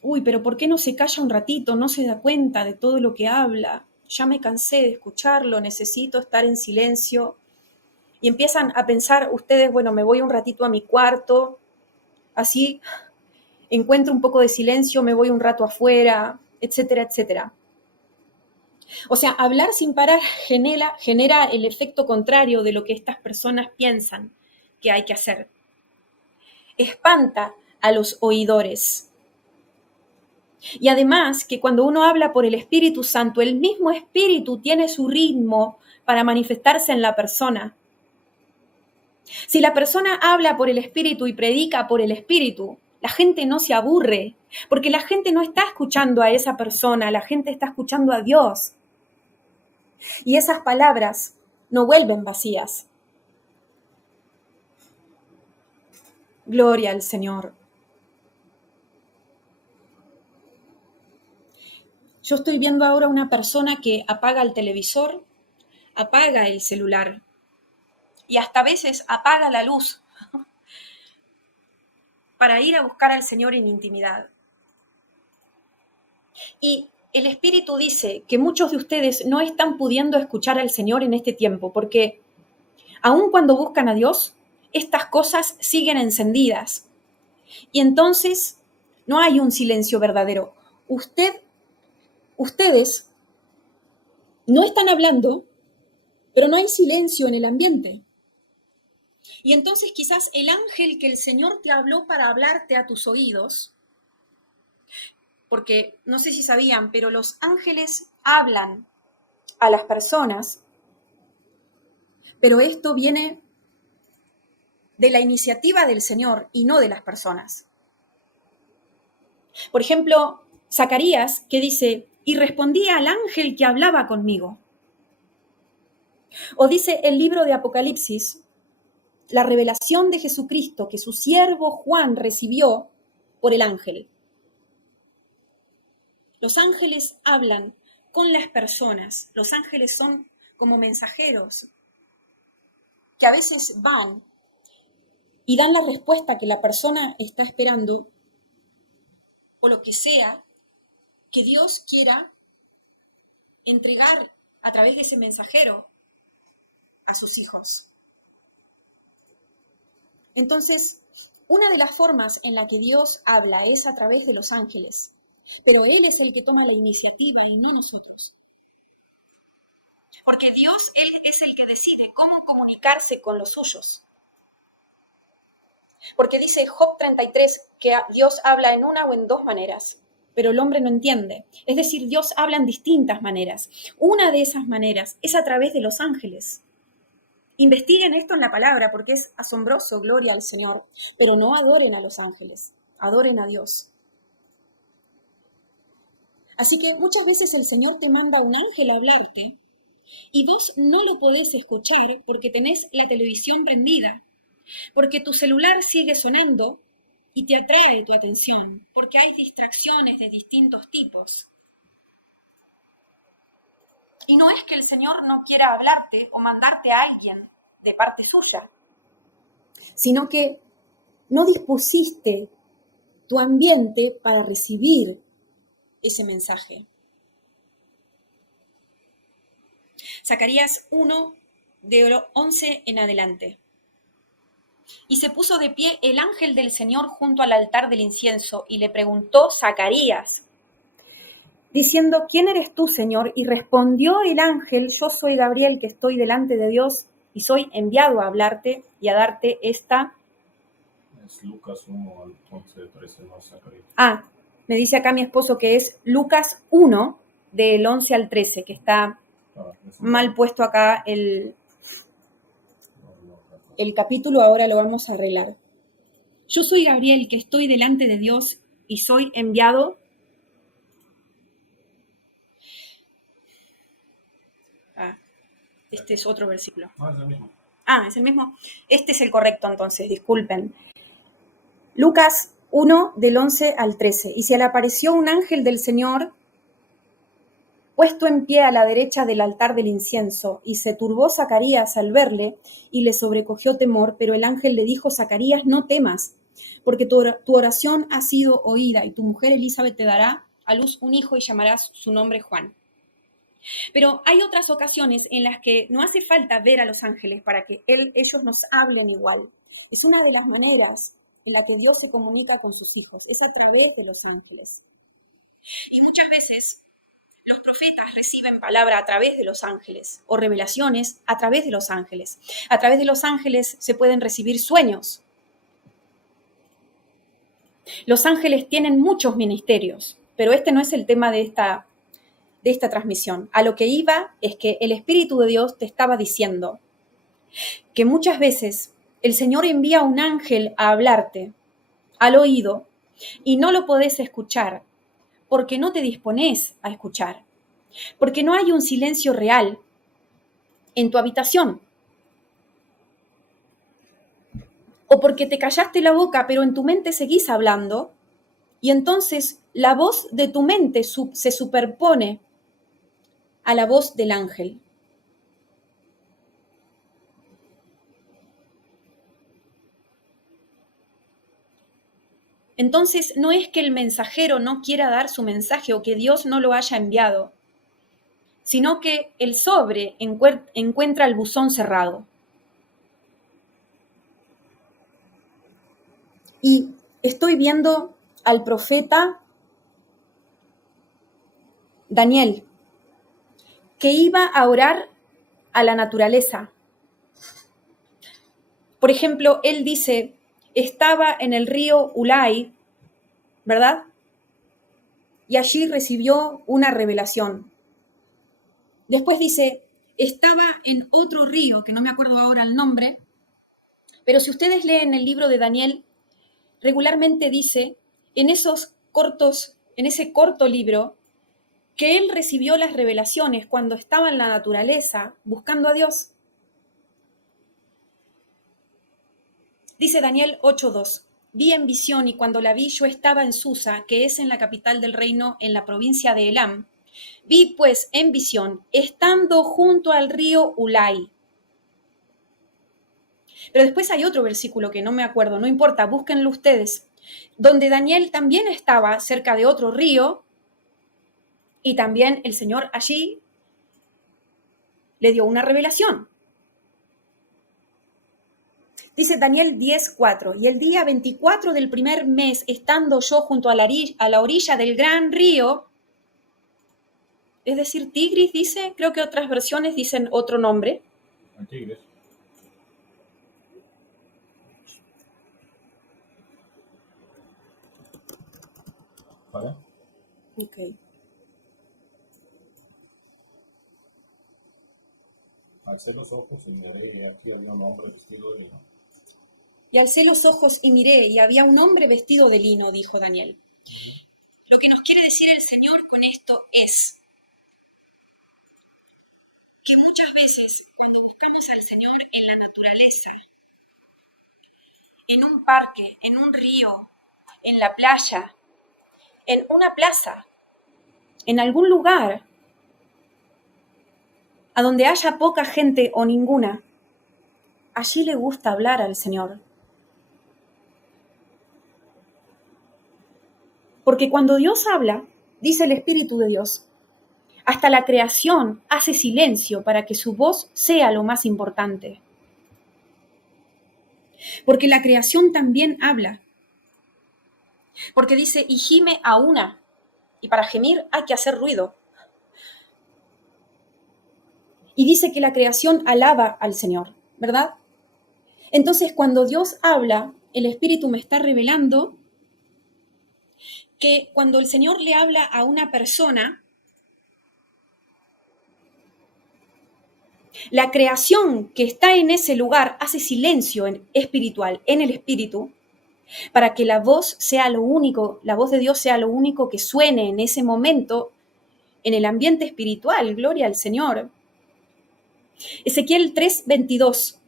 uy, pero ¿por qué no se calla un ratito? No se da cuenta de todo lo que habla. Ya me cansé de escucharlo, necesito estar en silencio. Y empiezan a pensar ustedes, bueno, me voy un ratito a mi cuarto, así encuentro un poco de silencio, me voy un rato afuera, etcétera, etcétera. O sea, hablar sin parar genera el efecto contrario de lo que estas personas piensan que hay que hacer. Espanta a los oidores. Y además que cuando uno habla por el Espíritu Santo, el mismo Espíritu tiene su ritmo para manifestarse en la persona. Si la persona habla por el Espíritu y predica por el Espíritu, la gente no se aburre, porque la gente no está escuchando a esa persona, la gente está escuchando a Dios. Y esas palabras no vuelven vacías. Gloria al Señor. Yo estoy viendo ahora una persona que apaga el televisor, apaga el celular y hasta a veces apaga la luz para ir a buscar al Señor en intimidad. Y el Espíritu dice que muchos de ustedes no están pudiendo escuchar al Señor en este tiempo, porque aun cuando buscan a Dios, estas cosas siguen encendidas. Y entonces no hay un silencio verdadero. Ustedes no están hablando, pero no hay silencio en el ambiente. Y entonces quizás el ángel que el Señor te habló para hablarte a tus oídos, porque no sé si sabían, pero los ángeles hablan a las personas, pero esto viene de la iniciativa del Señor y no de las personas. Por ejemplo, Zacarías, que dice, y respondía al ángel que hablaba conmigo. O dice el libro de Apocalipsis, la revelación de Jesucristo que su siervo Juan recibió por el ángel. Los ángeles hablan con las personas. Los ángeles son como mensajeros que a veces van y dan la respuesta que la persona está esperando o lo que sea que Dios quiera entregar a través de ese mensajero a sus hijos. Entonces, una de las formas en la que Dios habla es a través de los ángeles, pero Él es el que toma la iniciativa y no nosotros. Porque Dios, Él es el que decide cómo comunicarse con los suyos. Porque dice Job 33 que Dios habla en una o en dos maneras, pero el hombre no entiende. Es decir, Dios habla en distintas maneras. Una de esas maneras es a través de los ángeles. Investiguen esto en la palabra porque es asombroso, gloria al Señor, pero no adoren a los ángeles, adoren a Dios. Así que muchas veces el Señor te manda a un ángel a hablarte y vos no lo podés escuchar porque tenés la televisión prendida, porque tu celular sigue sonando y te atrae tu atención, porque hay distracciones de distintos tipos. Y no es que el Señor no quiera hablarte o mandarte a alguien de parte suya, sino que no dispusiste tu ambiente para recibir ese mensaje. Zacarías 1, de 11 en adelante. Y se puso de pie el ángel del Señor junto al altar del incienso y le preguntó Zacarías, diciendo, ¿quién eres tú, Señor? Y respondió el ángel, yo soy Gabriel, que estoy delante de Dios y soy enviado a hablarte y a darte esta... Es Lucas 1, al 11, 13, no Zacarías. Me dice acá mi esposo que es Lucas 1, del 11 al 13, que está mal puesto acá el capítulo, ahora lo vamos a arreglar. Yo soy Gabriel, que estoy delante de Dios y soy enviado. Este es otro versículo. Es el mismo. Es el mismo. Este es el correcto, entonces, disculpen. Lucas 1, del 11 al 13. Y se le apareció un ángel del Señor puesto en pie a la derecha del altar del incienso, y se turbó Zacarías al verle, y le sobrecogió temor, pero el ángel le dijo, Zacarías, no temas, porque tu oración ha sido oída, y tu mujer Elizabeth te dará a luz un hijo y llamarás su nombre Juan. Pero hay otras ocasiones en las que no hace falta ver a los ángeles para que ellos nos hablen igual. Es una de las maneras en la que Dios se comunica con sus hijos, es a través de los ángeles. Y muchas veces los profetas reciben palabra a través de los ángeles o revelaciones a través de los ángeles. A través de los ángeles se pueden recibir sueños. Los ángeles tienen muchos ministerios, pero este no es el tema de esta transmisión. A lo que iba es que el Espíritu de Dios te estaba diciendo que muchas veces el Señor envía un ángel a hablarte al oído y no lo podés escuchar porque no te disponés a escuchar, porque no hay un silencio real en tu habitación, o porque te callaste la boca pero en tu mente seguís hablando y entonces la voz de tu mente se superpone a la voz del ángel. Entonces no es que el mensajero no quiera dar su mensaje o que Dios no lo haya enviado, sino que el sobre encuentra el buzón cerrado. Y estoy viendo al profeta Daniel, que iba a orar a la naturaleza. Por ejemplo, él dice, estaba en el río Ulai, ¿verdad? Y allí recibió una revelación. Después dice, estaba en otro río, que no me acuerdo ahora el nombre, pero si ustedes leen el libro de Daniel, regularmente dice, en ese corto libro, que él recibió las revelaciones cuando estaba en la naturaleza buscando a Dios. Dice Daniel 8:2, vi en visión y cuando la vi yo estaba en Susa, que es en la capital del reino, en la provincia de Elam. Vi pues en visión, estando junto al río Ulai. Pero después hay otro versículo que no me acuerdo, no importa, búsquenlo ustedes, donde Daniel también estaba cerca de otro río y también el Señor allí le dio una revelación. Dice Daniel 10:4, y el día 24 del primer mes, estando yo junto a la orilla del gran río, es decir, Tigris dice, creo que otras versiones dicen otro nombre. Tigres. ¿Vale? Ok. Alcé los ojos y miré, y aquí había un hombre vestido de lino. Y alcé los ojos y miré, y había un hombre vestido de lino, dijo Daniel. Lo que nos quiere decir el Señor con esto es que muchas veces cuando buscamos al Señor en la naturaleza, en un parque, en un río, en la playa, en una plaza, en algún lugar a donde haya poca gente o ninguna, allí le gusta hablar al Señor. Porque cuando Dios habla, dice el Espíritu de Dios, hasta la creación hace silencio para que su voz sea lo más importante. Porque la creación también habla. Porque dice, y gime a una, y para gemir hay que hacer ruido. Y dice que la creación alaba al Señor, ¿verdad? Entonces, cuando Dios habla, el Espíritu me está revelando que cuando el Señor le habla a una persona, la creación que está en ese lugar hace silencio espiritual, en el Espíritu, para que la voz sea lo único, la voz de Dios sea lo único que suene en ese momento en el ambiente espiritual. Gloria al Señor. Ezequiel 3:22.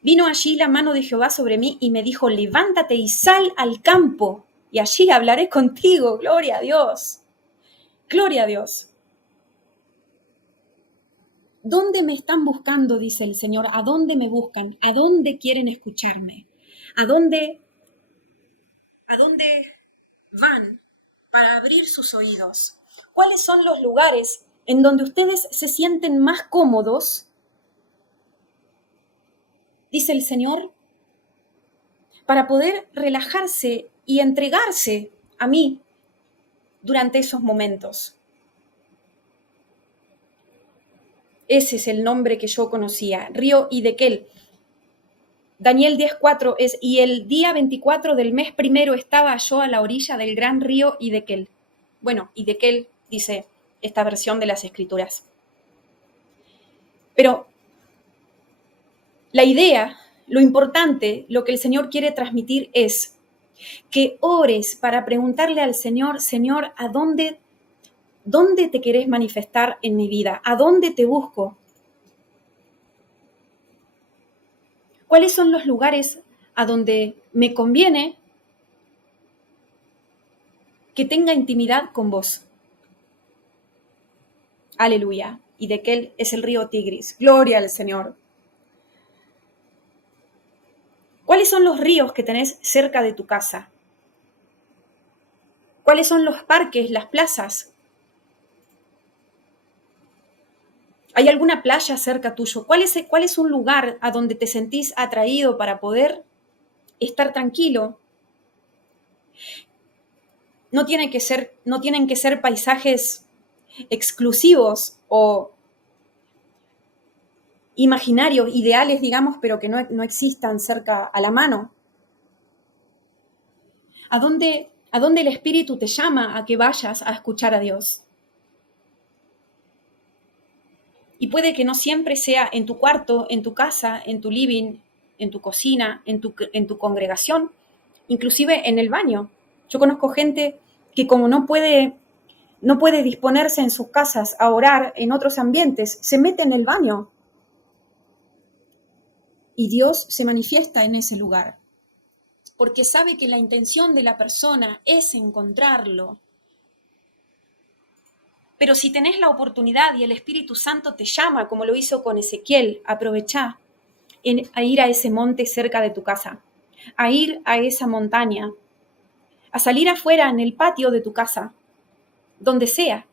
Vino allí la mano de Jehová sobre mí y me dijo, levántate y sal al campo y allí hablaré contigo. Gloria a Dios. Gloria a Dios. ¿Dónde me están buscando? Dice el Señor. ¿A dónde me buscan? ¿A dónde quieren escucharme? ¿A dónde van para abrir sus oídos? ¿Cuáles son los lugares en donde ustedes se sienten más cómodos? Dice el Señor, para poder relajarse y entregarse a mí durante esos momentos. Ese es el nombre que yo conocía, río Hiddekel. Daniel 10:4 es, y el día 24 del mes primero estaba yo a la orilla del gran río Hiddekel. Bueno, Hiddekel dice esta versión de las Escrituras. Pero la idea, lo importante, lo que el Señor quiere transmitir es que ores para preguntarle al Señor, Señor, ¿a dónde te querés manifestar en mi vida? ¿A dónde te busco? ¿Cuáles son los lugares a donde me conviene que tenga intimidad con vos? Aleluya. Y de aquel es el río Tigris. Gloria al Señor. ¿Cuáles son los ríos que tenés cerca de tu casa? ¿Cuáles son los parques, las plazas? ¿Hay alguna playa cerca tuyo? ¿Cuál es un lugar a donde te sentís atraído para poder estar tranquilo? No tienen que ser paisajes exclusivos o imaginarios, ideales, digamos, pero que no existan cerca a la mano. ¿A dónde el Espíritu te llama a que vayas a escuchar a Dios? Y puede que no siempre sea en tu cuarto, en tu casa, en tu living, en tu cocina, en tu congregación, inclusive en el baño. Yo conozco gente que como no puede disponerse en sus casas a orar en otros ambientes, se mete en el baño. Y Dios se manifiesta en ese lugar. Porque sabe que la intención de la persona es encontrarlo. Pero si tenés la oportunidad y el Espíritu Santo te llama, como lo hizo con Ezequiel, aprovechá a ir a ese monte cerca de tu casa, a ir a esa montaña, a salir afuera en el patio de tu casa, donde sea.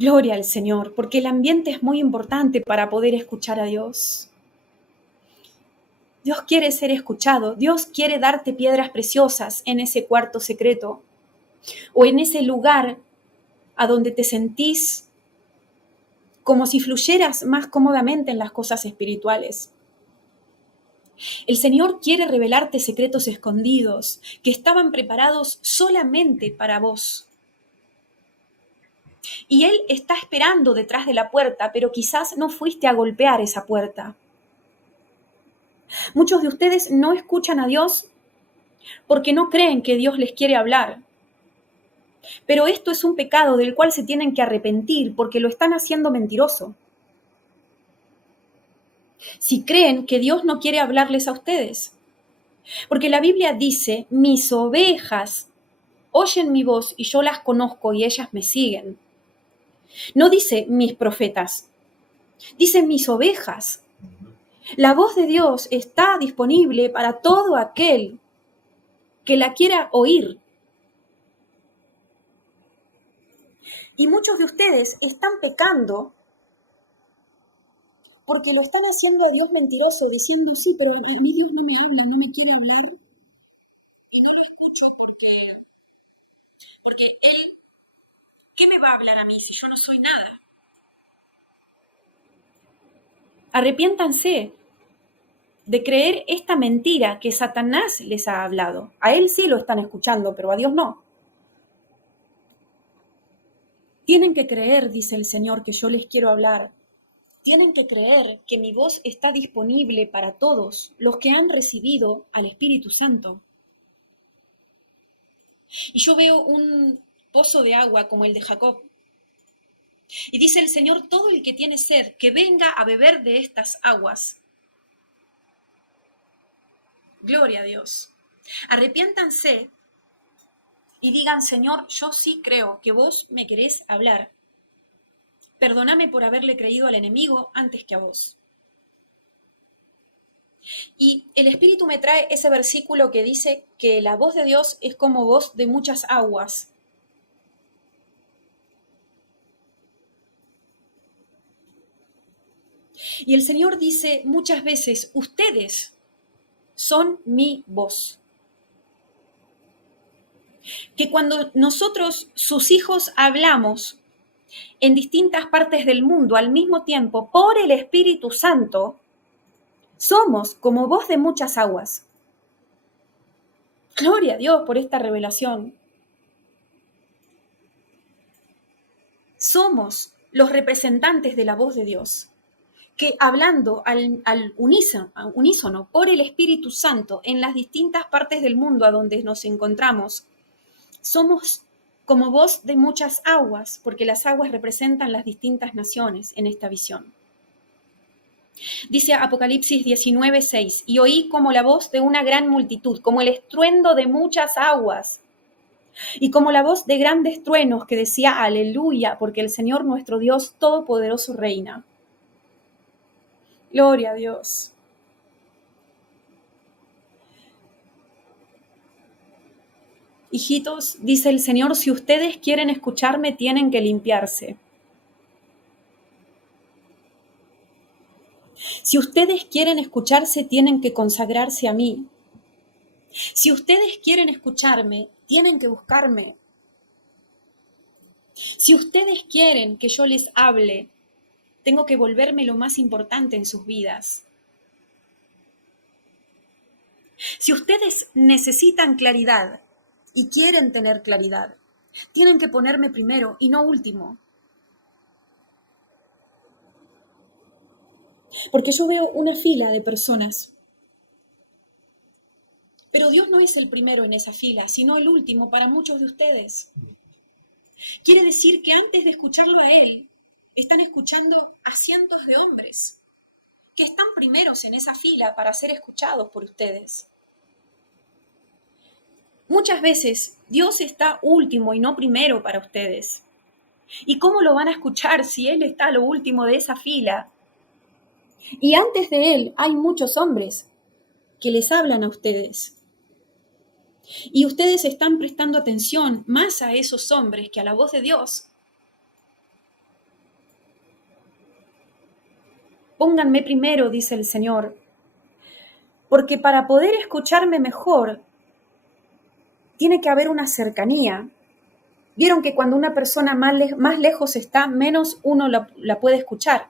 Gloria al Señor, porque el ambiente es muy importante para poder escuchar a Dios. Dios quiere ser escuchado, Dios quiere darte piedras preciosas en ese cuarto secreto o en ese lugar a donde te sentís como si fluyeras más cómodamente en las cosas espirituales. El Señor quiere revelarte secretos escondidos que estaban preparados solamente para vos. Y Él está esperando detrás de la puerta, pero quizás no fuiste a golpear esa puerta. Muchos de ustedes no escuchan a Dios porque no creen que Dios les quiere hablar. Pero esto es un pecado del cual se tienen que arrepentir porque lo están haciendo mentiroso. Si creen que Dios no quiere hablarles a ustedes. Porque la Biblia dice, mis ovejas oyen mi voz y yo las conozco y ellas me siguen. No dice mis profetas, dice mis ovejas. La voz de Dios está disponible para todo aquel que la quiera oír. Y muchos de ustedes están pecando porque lo están haciendo a Dios mentiroso, diciendo, sí, pero a mí Dios no me habla, no me quiere hablar. Y no lo escucho porque Él, ¿qué me va a hablar a mí si yo no soy nada? Arrepiéntanse de creer esta mentira que Satanás les ha hablado. A Él sí lo están escuchando, pero a Dios no. Tienen que creer, dice el Señor, que yo les quiero hablar. Tienen que creer que mi voz está disponible para todos los que han recibido al Espíritu Santo. Y yo veo un pozo de agua como el de Jacob. Y dice el Señor, todo el que tiene sed, que venga a beber de estas aguas. Gloria a Dios. Arrepiéntanse y digan, Señor, yo sí creo que vos me querés hablar. Perdóname por haberle creído al enemigo antes que a vos. Y el Espíritu me trae ese versículo que dice que la voz de Dios es como voz de muchas aguas. Y el Señor dice muchas veces, ustedes son mi voz. Que cuando nosotros, sus hijos, hablamos en distintas partes del mundo al mismo tiempo por el Espíritu Santo, somos como voz de muchas aguas. Gloria a Dios por esta revelación. Somos los representantes de la voz de Dios, que hablando al unísono por el Espíritu Santo en las distintas partes del mundo a donde nos encontramos, somos como voz de muchas aguas, porque las aguas representan las distintas naciones en esta visión. Dice Apocalipsis 19:6, y oí como la voz de una gran multitud, como el estruendo de muchas aguas, y como la voz de grandes truenos que decía, aleluya, porque el Señor nuestro Dios Todopoderoso reina. Gloria a Dios. Hijitos, dice el Señor, si ustedes quieren escucharme, tienen que limpiarse. Si ustedes quieren escucharse, tienen que consagrarse a mí. Si ustedes quieren escucharme, tienen que buscarme. Si ustedes quieren que yo les hable, tengo que volverme lo más importante en sus vidas. Si ustedes necesitan claridad y quieren tener claridad, tienen que ponerme primero y no último. Porque yo veo una fila de personas, pero Dios no es el primero en esa fila, sino el último para muchos de ustedes. Quiere decir que antes de escucharlo a Él, están escuchando a cientos de hombres que están primeros en esa fila para ser escuchados por ustedes. Muchas veces Dios está último y no primero para ustedes. ¿Y cómo lo van a escuchar si Él está a lo último de esa fila? Y antes de Él hay muchos hombres que les hablan a ustedes. Y ustedes están prestando atención más a esos hombres que a la voz de Dios. Pónganme primero, dice el Señor, porque para poder escucharme mejor, tiene que haber una cercanía. Vieron que cuando una persona más lejos está, menos uno la puede escuchar.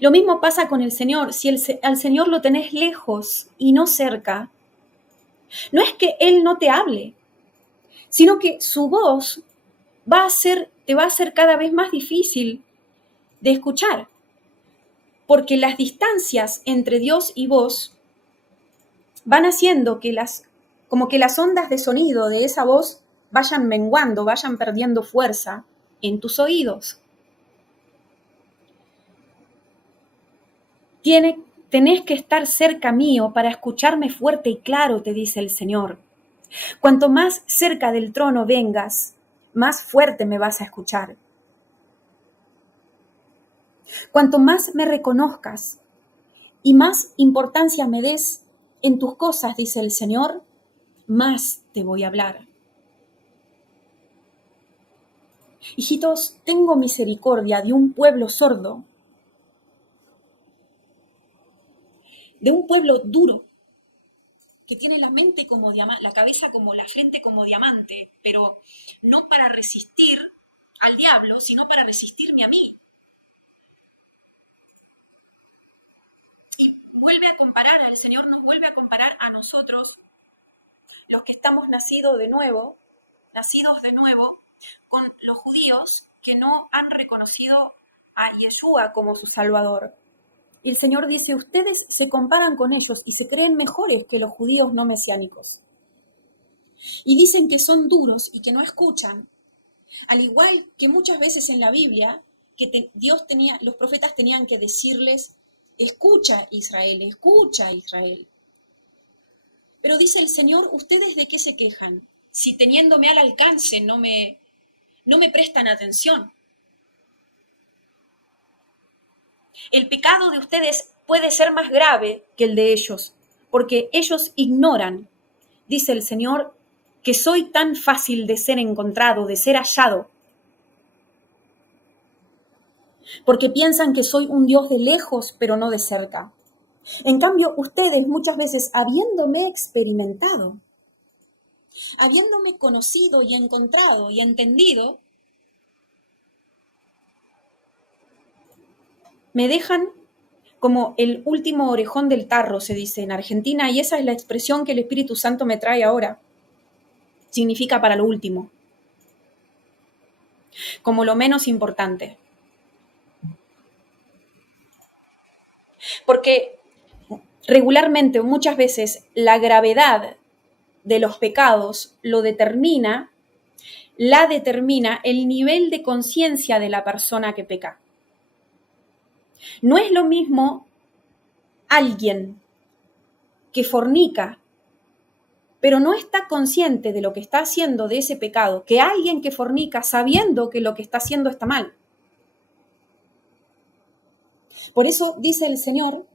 Lo mismo pasa con el Señor. Si al Señor lo tenés lejos y no cerca, no es que Él no te hable, sino que su voz te va a ser cada vez más difícil de escuchar. Porque las distancias entre Dios y vos van haciendo que como que las ondas de sonido de esa voz vayan menguando, vayan perdiendo fuerza en tus oídos. Tenés que estar cerca mío para escucharme fuerte y claro, te dice el Señor. Cuanto más cerca del trono vengas, más fuerte me vas a escuchar. Cuanto más me reconozcas y más importancia me des en tus cosas, dice el Señor, más te voy a hablar. Hijitos, tengo misericordia de un pueblo sordo, de un pueblo duro, que tiene la mente como diamante, la cabeza como la frente como diamante, pero no para resistir al diablo, sino para resistirme a mí. Y el Señor nos vuelve a comparar a nosotros, los que estamos nacidos de nuevo, con los judíos que no han reconocido a Yeshua como su Salvador. Y el Señor dice, ustedes se comparan con ellos y se creen mejores que los judíos no mesiánicos. Y dicen que son duros y que no escuchan. Al igual que muchas veces en la Biblia, que los profetas tenían que decirles, escucha Israel, escucha Israel. Pero dice el Señor, ¿ustedes de qué se quejan? Si teniéndome al alcance no me prestan atención. El pecado de ustedes puede ser más grave que el de ellos, porque ellos ignoran, dice el Señor, que soy tan fácil de ser encontrado, de ser hallado. porque piensan que soy un Dios de lejos, pero no de cerca. En cambio, ustedes muchas veces, habiéndome experimentado, habiéndome conocido y encontrado y entendido, me dejan como el último orejón del tarro, se dice en Argentina, y esa es la expresión que el Espíritu Santo me trae ahora. Significa para lo último, como lo menos importante. Porque regularmente, muchas veces, la gravedad de los pecados la determina el nivel de conciencia de la persona que peca. No es lo mismo alguien que fornica, pero no está consciente de lo que está haciendo de ese pecado, que alguien que fornica sabiendo que lo que está haciendo está mal. Por eso dice el Señor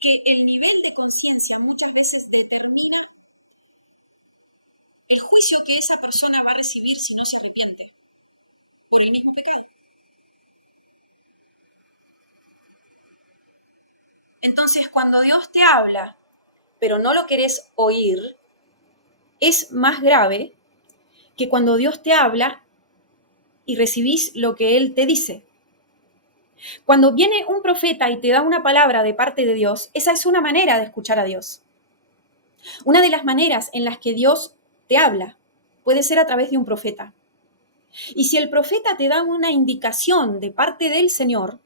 que el nivel de conciencia muchas veces determina el juicio que esa persona va a recibir si no se arrepiente por el mismo pecado. Entonces, cuando Dios te habla, pero no lo querés oír, es más grave que cuando Dios te habla y recibís lo que Él te dice. Cuando viene un profeta y te da una palabra de parte de Dios, esa es una manera de escuchar a Dios. Una de las maneras en las que Dios te habla puede ser a través de un profeta. Y si el profeta te da una indicación de parte del Señor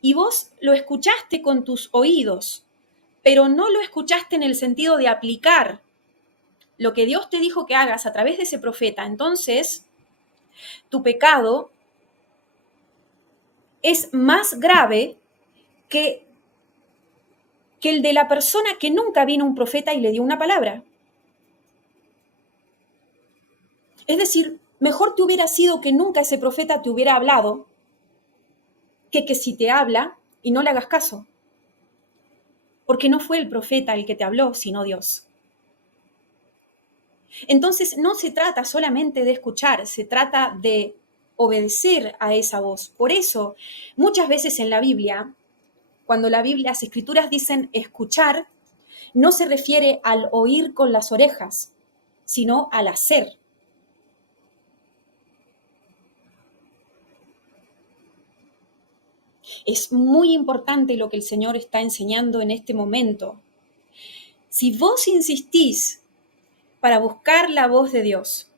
y vos lo escuchaste con tus oídos, pero no lo escuchaste en el sentido de aplicar lo que Dios te dijo que hagas a través de ese profeta, entonces tu pecado es más grave que el de la persona que nunca vino un profeta y le dio una palabra. Es decir, mejor te hubiera sido que nunca ese profeta te hubiera hablado que si te habla y no le hagas caso. Porque no fue el profeta el que te habló, sino Dios. Entonces, no se trata solamente de escuchar, se trata de obedecer a esa voz. Por eso, muchas veces en la Biblia, cuando las escrituras dicen escuchar, no se refiere al oír con las orejas, sino al hacer. Es muy importante lo que el Señor está enseñando en este momento. Si vos insistís para buscar la voz de Dios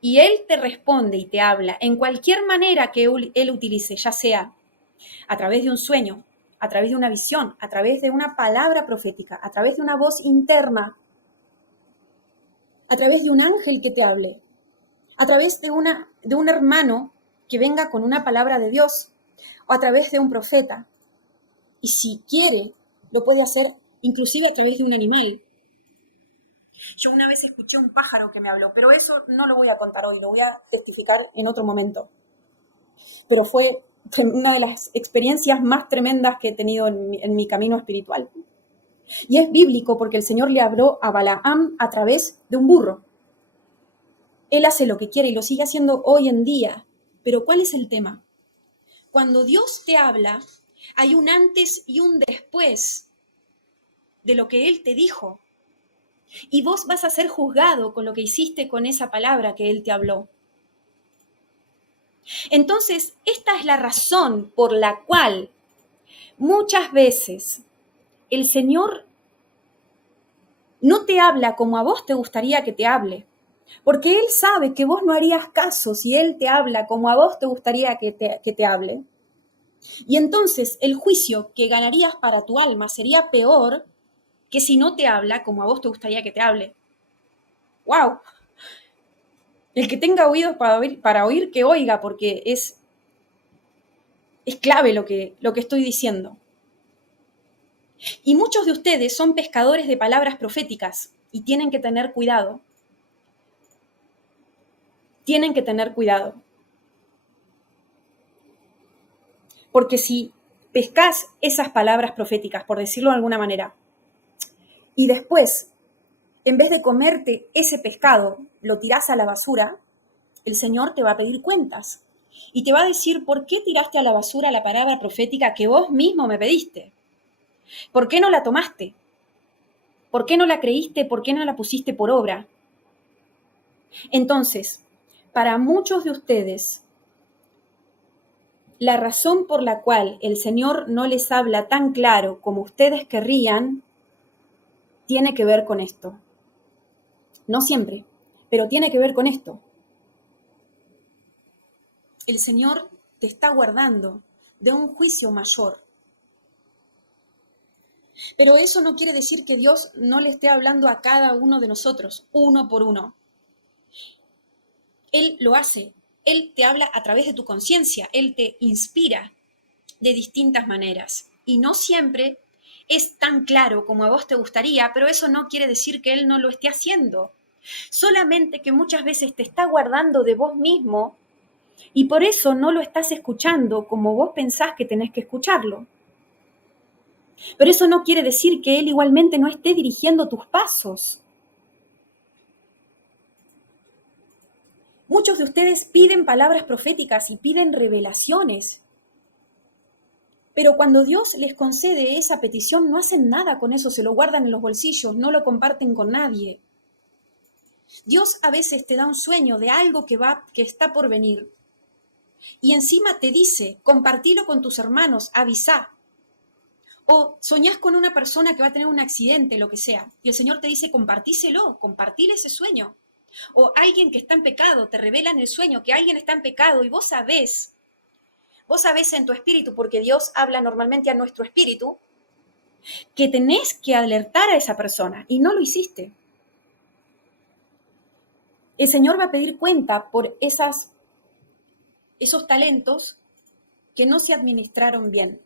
y Él te responde y te habla en cualquier manera que Él utilice, ya sea a través de un sueño, a través de una visión, a través de una palabra profética, a través de una voz interna, a través de un ángel que te hable, a través de un hermano que venga con una palabra de Dios, o a través de un profeta. Y si quiere, lo puede hacer inclusive a través de un animal. Yo una vez escuché un pájaro que me habló, pero eso no lo voy a contar hoy, lo voy a testificar en otro momento. Pero fue una de las experiencias más tremendas que he tenido en mi camino espiritual. Y es bíblico porque el Señor le habló a Balaam a través de un burro. Él hace lo que quiere y lo sigue haciendo hoy en día. Pero ¿cuál es el tema? Cuando Dios te habla, hay un antes y un después de lo que Él te dijo. Y vos vas a ser juzgado con lo que hiciste con esa palabra que Él te habló. Entonces, esta es la razón por la cual muchas veces el Señor no te habla como a vos te gustaría que te hable, porque Él sabe que vos no harías caso si Él te habla como a vos te gustaría que te hable. Y entonces el juicio que ganarías para tu alma sería peor que si no te habla como a vos te gustaría que te hable. ¡Wow! El que tenga oídos para oír, que oiga, porque es clave lo que estoy diciendo. Y muchos de ustedes son pescadores de palabras proféticas y tienen que tener cuidado. Tienen que tener cuidado. Porque si pescás esas palabras proféticas, por decirlo de alguna manera, y después, en vez de comerte ese pescado, lo tirás a la basura, El Señor te va a pedir cuentas y te va a decir por qué tiraste a la basura la palabra profética que vos mismo me pediste. ¿Por qué no la tomaste? ¿Por qué no la creíste? ¿Por qué no la pusiste por obra? Entonces, para muchos de ustedes, la razón por la cual el Señor no les habla tan claro como ustedes querrían, tiene que ver con esto. No siempre, pero tiene que ver con esto. El Señor te está guardando de un juicio mayor. Pero eso no quiere decir que Dios no le esté hablando a cada uno de nosotros, uno por uno. Él lo hace. Él te habla a través de tu conciencia. Él te inspira de distintas maneras. Y no siempre es tan claro como a vos te gustaría, pero eso no quiere decir que Él no lo esté haciendo. Solamente que muchas veces te está guardando de vos mismo y por eso no lo estás escuchando como vos pensás que tenés que escucharlo. Pero eso no quiere decir que Él igualmente no esté dirigiendo tus pasos. Muchos de ustedes piden palabras proféticas y piden revelaciones. Pero cuando Dios les concede esa petición, no hacen nada con eso, se lo guardan en los bolsillos, no lo comparten con nadie. Dios a veces te da un sueño de algo que está por venir. Y encima te dice, compartilo con tus hermanos, avisá. O soñás con una persona que va a tener un accidente, lo que sea, y el Señor te dice, compartíselo, compartile ese sueño. O alguien que está en pecado, te revela en el sueño que alguien está en pecado y vos sabés en tu espíritu, porque Dios habla normalmente a nuestro espíritu, que tenés que alertar a esa persona y no lo hiciste. El Señor va a pedir cuenta por esos talentos que no se administraron bien.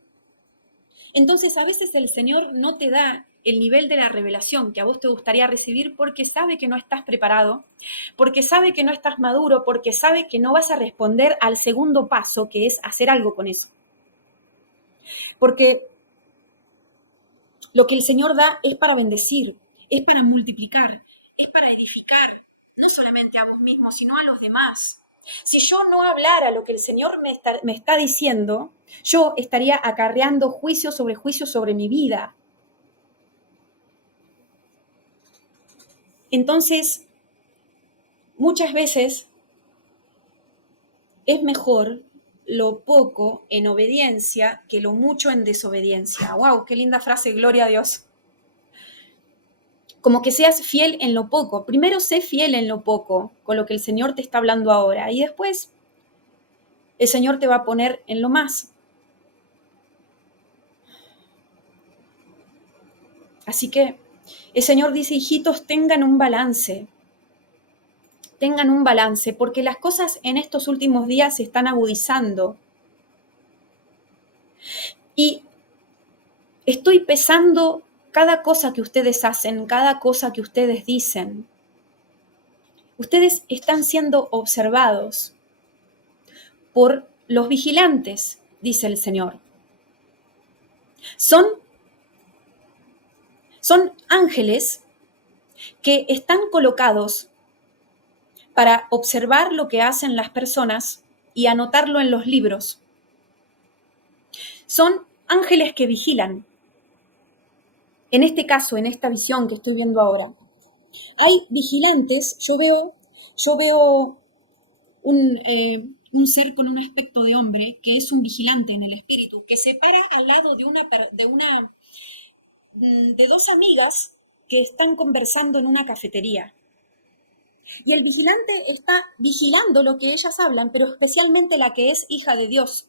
Entonces, a veces el Señor no te da el nivel de la revelación que a vos te gustaría recibir porque sabe que no estás preparado, porque sabe que no estás maduro, porque sabe que no vas a responder al segundo paso, que es hacer algo con eso. Porque lo que el Señor da es para bendecir, es para multiplicar, es para edificar, no solamente a vos mismo, sino a los demás. Si yo no hablara lo que el Señor me está diciendo, yo estaría acarreando juicio sobre mi vida. Entonces, muchas veces es mejor lo poco en obediencia que lo mucho en desobediencia. ¡Wow! ¡Qué linda frase! Gloria a Dios. Como que seas fiel en lo poco. Primero sé fiel en lo poco, con lo que el Señor te está hablando ahora. Y después el Señor te va a poner en lo más. Así que el Señor dice, hijitos, tengan un balance, porque las cosas en estos últimos días se están agudizando. Y estoy pesando cada cosa que ustedes hacen, cada cosa que ustedes dicen. Ustedes están siendo observados por los vigilantes, dice el Señor. Son ángeles que están colocados para observar lo que hacen las personas y anotarlo en los libros. Son ángeles que vigilan. En este caso, en esta visión que estoy viendo ahora, hay vigilantes. Yo veo un ser con un aspecto de hombre que es un vigilante en el espíritu, que se para al lado de dos amigas que están conversando en una cafetería. Y el vigilante está vigilando lo que ellas hablan, pero especialmente la que es hija de Dios.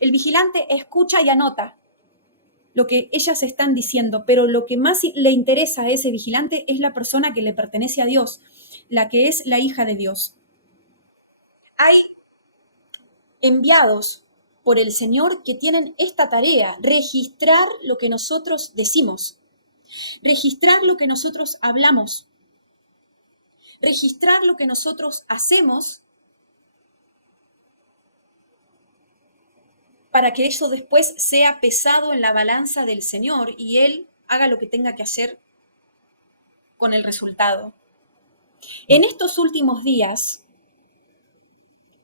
El vigilante escucha y anota lo que ellas están diciendo, pero lo que más le interesa a ese vigilante es la persona que le pertenece a Dios, la que es la hija de Dios. Hay enviados por el Señor que tienen esta tarea, registrar lo que nosotros decimos, registrar lo que nosotros hablamos, registrar lo que nosotros hacemos para que eso después sea pesado en la balanza del Señor y Él haga lo que tenga que hacer con el resultado. En estos últimos días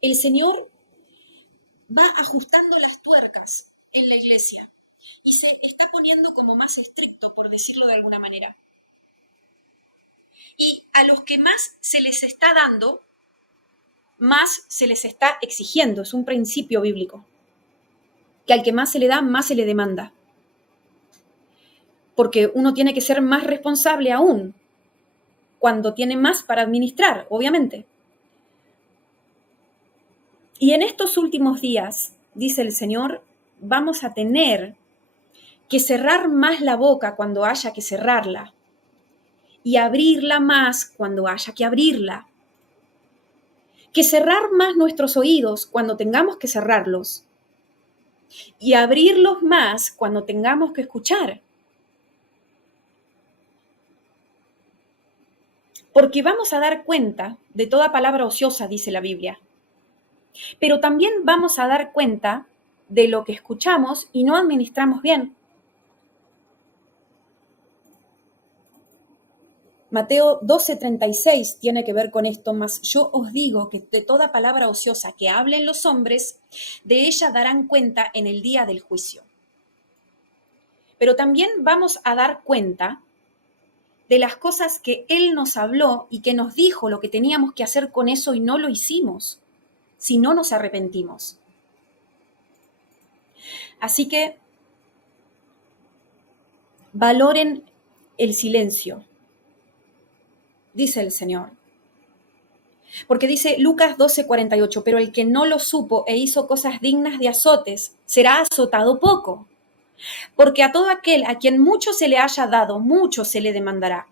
el Señor va ajustando las tuercas en la iglesia y se está poniendo como más estricto, por decirlo de alguna manera. Y a los que más se les está dando, más se les está exigiendo. Es un principio bíblico. Que al que más se le da, más se le demanda. Porque uno tiene que ser más responsable aún cuando tiene más para administrar, obviamente. Y en estos últimos días, dice el Señor, vamos a tener que cerrar más la boca cuando haya que cerrarla y abrirla más cuando haya que abrirla. Que cerrar más nuestros oídos cuando tengamos que cerrarlos y abrirlos más cuando tengamos que escuchar. Porque vamos a dar cuenta de toda palabra ociosa, dice la Biblia. Pero también vamos a dar cuenta de lo que escuchamos y no administramos bien. Mateo 12:36 tiene que ver con esto, mas yo os digo que de toda palabra ociosa que hablen los hombres, de ella darán cuenta en el día del juicio. Pero también vamos a dar cuenta de las cosas que Él nos habló y que nos dijo lo que teníamos que hacer con eso y no lo hicimos, si no nos arrepentimos. Así que valoren el silencio, dice el Señor. Porque dice Lucas 12:48, pero el que no lo supo e hizo cosas dignas de azotes, será azotado poco. Porque a todo aquel a quien mucho se le haya dado, mucho se le demandará.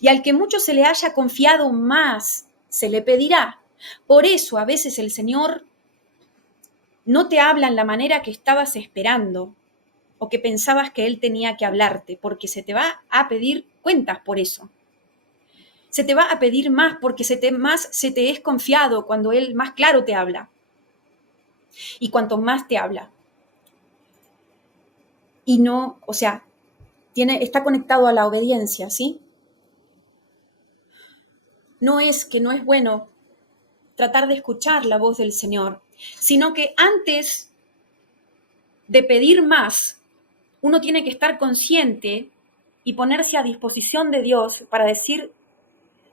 Y al que mucho se le haya confiado, más se le pedirá. Por eso a veces el Señor no te habla en la manera que estabas esperando o que pensabas que Él tenía que hablarte, porque se te va a pedir cuentas por eso. Se te va a pedir más porque más se te es confiado cuando Él más claro te habla. Y cuanto más te habla. Y no, o sea, está conectado a la obediencia, ¿sí? No es que no es bueno tratar de escuchar la voz del Señor, sino que antes de pedir más, uno tiene que estar consciente y ponerse a disposición de Dios para decir,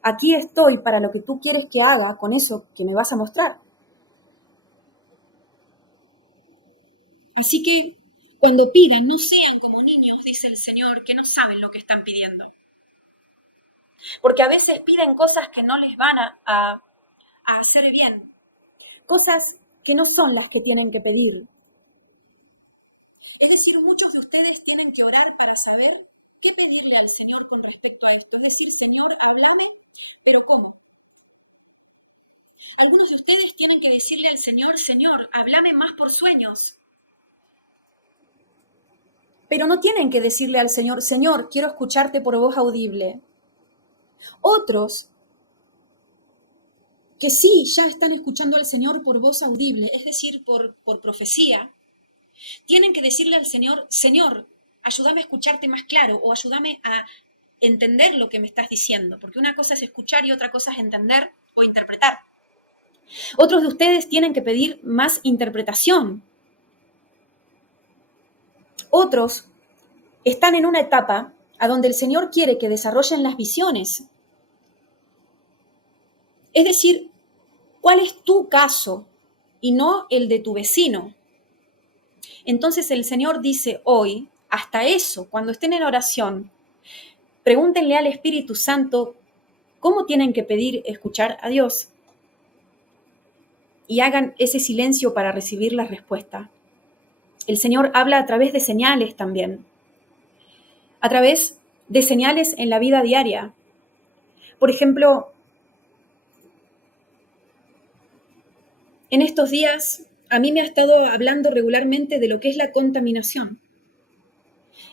aquí estoy para lo que tú quieres que haga con eso que me vas a mostrar. Así que cuando pidan, no sean como niños, dice el Señor, que no saben lo que están pidiendo. Porque a veces piden cosas que no les van a hacer bien. Cosas que no son las que tienen que pedir. Es decir, muchos de ustedes tienen que orar para saber qué pedirle al Señor con respecto a esto. Es decir, Señor, háblame, pero ¿cómo? Algunos de ustedes tienen que decirle al Señor, Señor, háblame más por sueños. Pero no tienen que decirle al Señor, Señor, quiero escucharte por voz audible. Otros que sí, ya están escuchando al Señor por voz audible, es decir, por profecía, tienen que decirle al Señor, Señor, ayúdame a escucharte más claro o ayúdame a entender lo que me estás diciendo, porque una cosa es escuchar y otra cosa es entender o interpretar. Otros de ustedes tienen que pedir más interpretación. Otros están en una etapa a donde el Señor quiere que desarrollen las visiones. Es decir, ¿cuál es tu caso y no el de tu vecino? Entonces el Señor dice hoy, hasta eso, cuando estén en oración, pregúntenle al Espíritu Santo cómo tienen que pedir escuchar a Dios y hagan ese silencio para recibir la respuesta. El Señor habla a través de señales también, a través de señales en la vida diaria. Por ejemplo, en estos días a mí me ha estado hablando regularmente de lo que es la contaminación.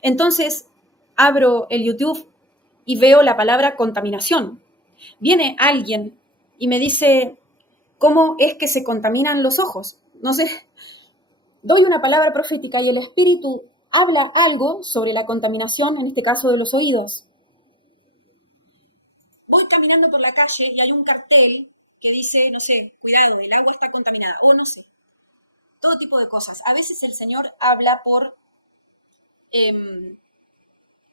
Entonces, abro el YouTube y veo la palabra contaminación. Viene alguien y me dice, ¿cómo es que se contaminan los ojos? No sé, doy una palabra profética y el Espíritu habla algo sobre la contaminación, en este caso de los oídos. Voy caminando por la calle y hay un cartel que dice, no sé, cuidado, el agua está contaminada, o no sé, todo tipo de cosas. A veces el Señor habla em,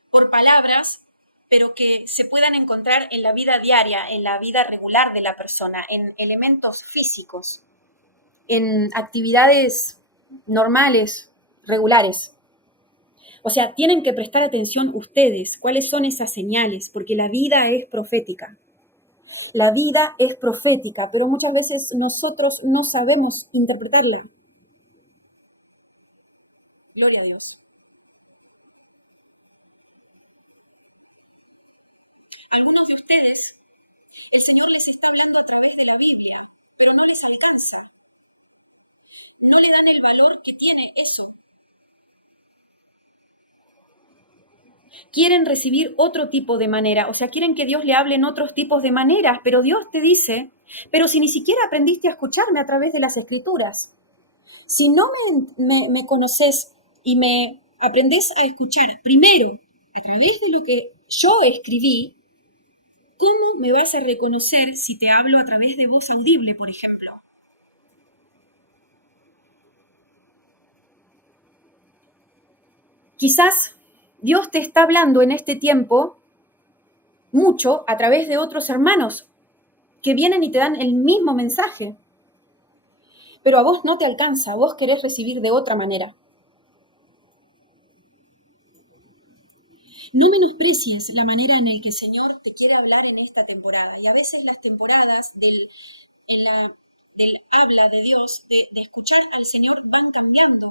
por palabras, pero que se puedan encontrar en la vida diaria, en la vida regular de la persona, en elementos físicos, en actividades normales, regulares. O sea, tienen que prestar atención ustedes, cuáles son esas señales, porque la vida es profética. La vida es profética, pero muchas veces nosotros no sabemos interpretarla. Gloria a Dios. Algunos de ustedes, el Señor les está hablando a través de la Biblia, pero no les alcanza. No le dan el valor que tiene eso. Quieren recibir otro tipo de manera, o sea, quieren que Dios le hable en otros tipos de maneras, pero Dios te dice, pero si ni siquiera aprendiste a escucharme a través de las Escrituras, si no me conoces y me aprendés a escuchar primero a través de lo que yo escribí, ¿cómo me vas a reconocer si te hablo a través de voz audible, por ejemplo? Quizás Dios te está hablando en este tiempo mucho a través de otros hermanos que vienen y te dan el mismo mensaje, pero a vos no te alcanza, vos querés recibir de otra manera. No menosprecies la manera en la que el Señor te quiere hablar en esta temporada. Y a veces las temporadas del habla de Dios, de escuchar al Señor, van cambiando.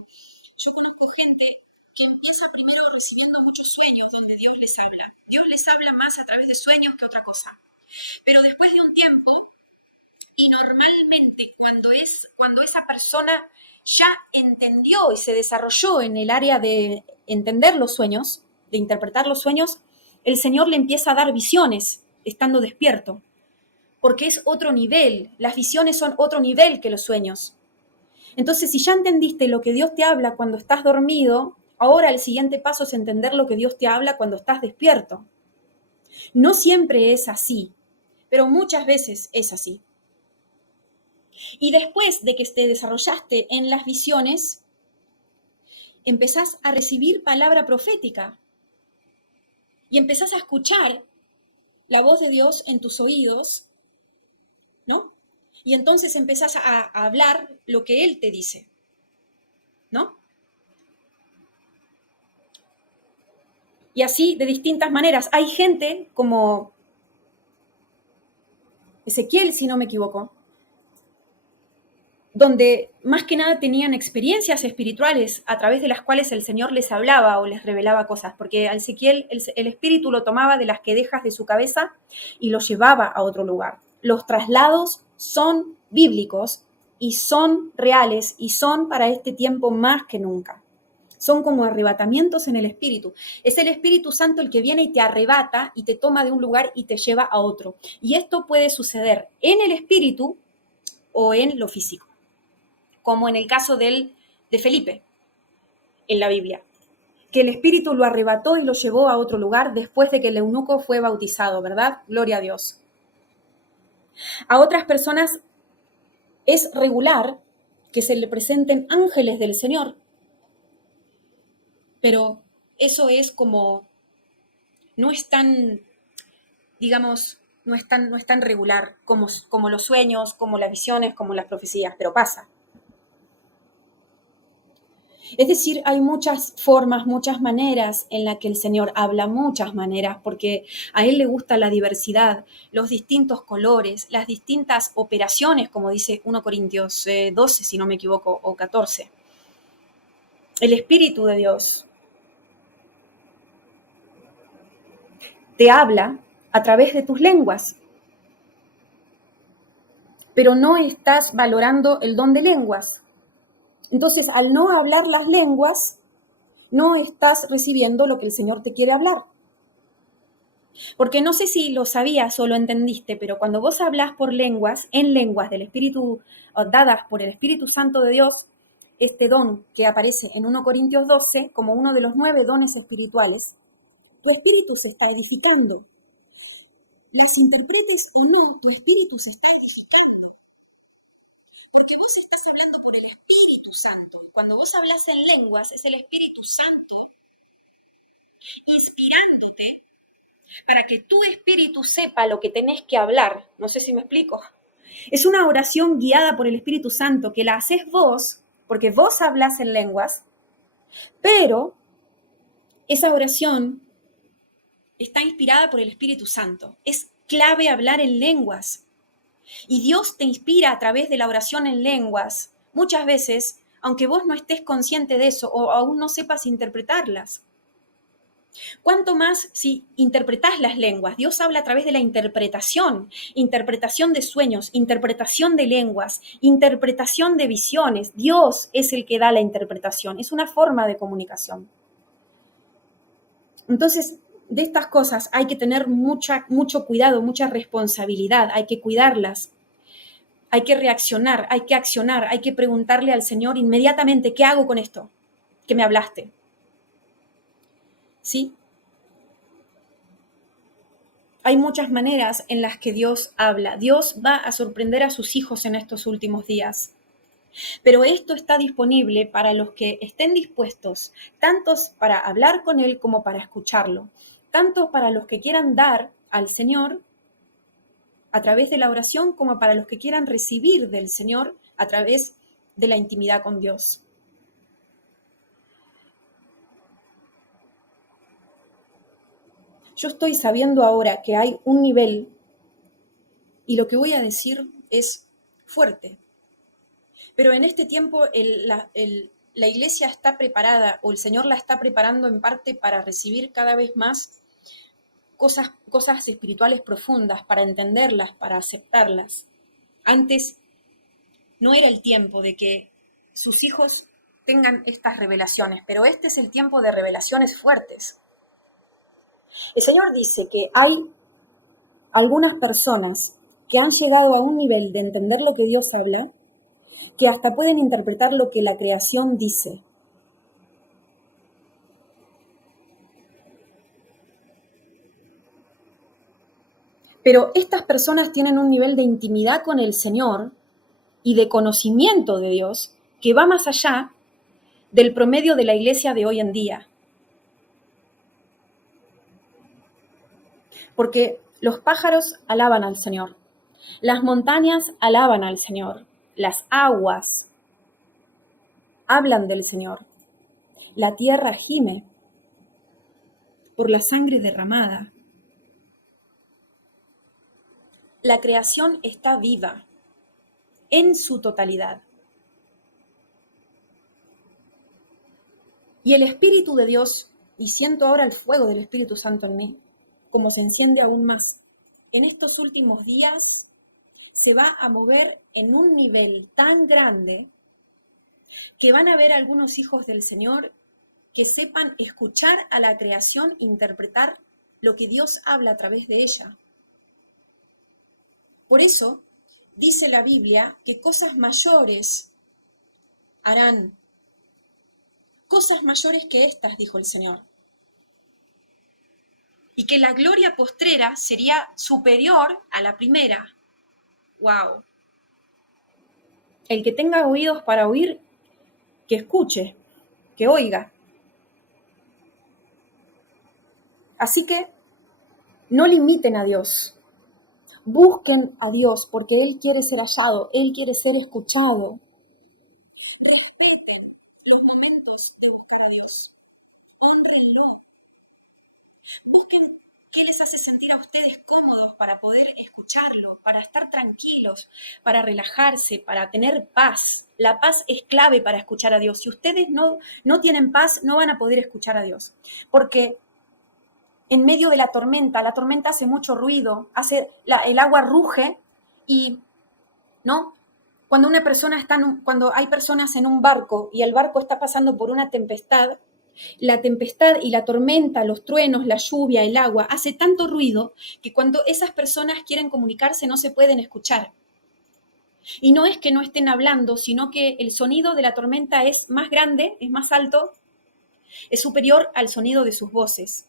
Yo conozco gente que empieza primero recibiendo muchos sueños donde Dios les habla. Dios les habla más a través de sueños que otra cosa. Pero después de un tiempo, y normalmente cuando esa persona ya entendió y se desarrolló en el área de entender los sueños, de interpretar los sueños, el Señor le empieza a dar visiones estando despierto, porque es otro nivel, las visiones son otro nivel que los sueños. Entonces, si ya entendiste lo que Dios te habla cuando estás dormido, ahora el siguiente paso es entender lo que Dios te habla cuando estás despierto. No siempre es así, pero muchas veces es así. Y después de que te desarrollaste en las visiones, empezás a recibir palabra profética y empezás a escuchar la voz de Dios en tus oídos, ¿no? Y entonces empezás a hablar lo que Él te dice, ¿no? Y así de distintas maneras. Hay gente como Ezequiel, si no me equivoco, donde más que nada tenían experiencias espirituales a través de las cuales el Señor les hablaba o les revelaba cosas, porque a Ezequiel el espíritu lo tomaba de las quedejas de su cabeza y lo llevaba a otro lugar. Los traslados son bíblicos y son reales y son para este tiempo más que nunca. Son como arrebatamientos en el espíritu. Es el Espíritu Santo el que viene y te arrebata y te toma de un lugar y te lleva a otro. Y esto puede suceder en el espíritu o en lo físico, como en el caso de Felipe en la Biblia, que el Espíritu lo arrebató y lo llevó a otro lugar después de que el eunuco fue bautizado, ¿verdad? Gloria a Dios. A otras personas es regular que se le presenten ángeles del Señor, pero eso es como, no es tan, digamos, no es tan regular como los sueños, como las visiones, como las profecías, pero pasa. Es decir, hay muchas formas, muchas maneras en las que el Señor habla, muchas maneras, porque a Él le gusta la diversidad, los distintos colores, las distintas operaciones, como dice 1 Corintios 12, si no me equivoco, o 14. El Espíritu de Dios te habla a través de tus lenguas, pero no estás valorando el don de lenguas. Entonces, al no hablar las lenguas, no estás recibiendo lo que el Señor te quiere hablar. Porque no sé si lo sabías o lo entendiste, pero cuando vos hablas por lenguas, en lenguas del Espíritu, dadas por el Espíritu Santo de Dios, este don que aparece en 1 Corintios 12 como uno de los 9 dones espirituales, tu espíritu se está edificando. las interpretes o no, tu espíritu se está edificando. Porque vos estás hablando por el Espíritu Santo. Cuando vos hablas en lenguas, es el Espíritu Santo inspirándote para que tu espíritu sepa lo que tenés que hablar. No sé si me explico. Es una oración guiada por el Espíritu Santo que la haces vos, porque vos hablas en lenguas, pero esa oración está inspirada por el Espíritu Santo. Es clave hablar en lenguas. Y Dios te inspira a través de la oración en lenguas, muchas veces, aunque vos no estés consciente de eso o aún no sepas interpretarlas. ¿Cuánto más si interpretás las lenguas? Dios habla a través de la interpretación, interpretación de sueños, interpretación de lenguas, interpretación de visiones. Dios es el que da la interpretación, es una forma de comunicación. Entonces, de estas cosas hay que tener mucho cuidado, mucha responsabilidad, hay que cuidarlas. Hay que reaccionar, hay que accionar, hay que preguntarle al Señor inmediatamente, ¿qué hago con esto que me hablaste? ¿Sí? Hay muchas maneras en las que Dios habla. Dios va a sorprender a sus hijos en estos últimos días. Pero esto está disponible para los que estén dispuestos, tanto para hablar con Él como para escucharlo, tanto para los que quieran dar al Señor a través de la oración como para los que quieran recibir del Señor a través de la intimidad con Dios. Yo estoy sabiendo ahora que hay un nivel, y lo que voy a decir es fuerte, pero en este tiempo la iglesia está preparada, o el Señor la está preparando en parte para recibir cada vez más cosas espirituales profundas, para entenderlas, para aceptarlas. Antes no era el tiempo de que sus hijos tengan estas revelaciones, pero este es el tiempo de revelaciones fuertes. El Señor dice que hay algunas personas que han llegado a un nivel de entender lo que Dios habla, que hasta pueden interpretar lo que la creación dice. Pero estas personas tienen un nivel de intimidad con el Señor y de conocimiento de Dios que va más allá del promedio de la iglesia de hoy en día. Porque los pájaros alaban al Señor, las montañas alaban al Señor, las aguas hablan del Señor, la tierra gime por la sangre derramada. La creación está viva en su totalidad. Y el Espíritu de Dios, y siento ahora el fuego del Espíritu Santo en mí, como se enciende aún más, en estos últimos días se va a mover en un nivel tan grande que van a haber algunos hijos del Señor que sepan escuchar a la creación, interpretar lo que Dios habla a través de ella. Por eso dice la Biblia que cosas mayores harán. Cosas mayores que estas, dijo el Señor. Y que la gloria postrera sería superior a la primera. ¡Wow! El que tenga oídos para oír, que escuche, que oiga. Así que no limiten a Dios. Busquen a Dios porque Él quiere ser hallado, Él quiere ser escuchado. Respeten los momentos de buscar a Dios. Hónrenlo. Busquen qué les hace sentir a ustedes cómodos para poder escucharlo, para estar tranquilos, para relajarse, para tener paz. La paz es clave para escuchar a Dios. Si ustedes no tienen paz, no van a poder escuchar a Dios. Porque en medio de la tormenta hace mucho ruido, el agua ruge y, ¿no? Cuando una persona cuando hay personas en un barco y el barco está pasando por una tempestad, la tempestad y la tormenta, los truenos, la lluvia, el agua, hace tanto ruido que cuando esas personas quieren comunicarse no se pueden escuchar. Y no es que no estén hablando, sino que el sonido de la tormenta es más grande, es más alto, es superior al sonido de sus voces.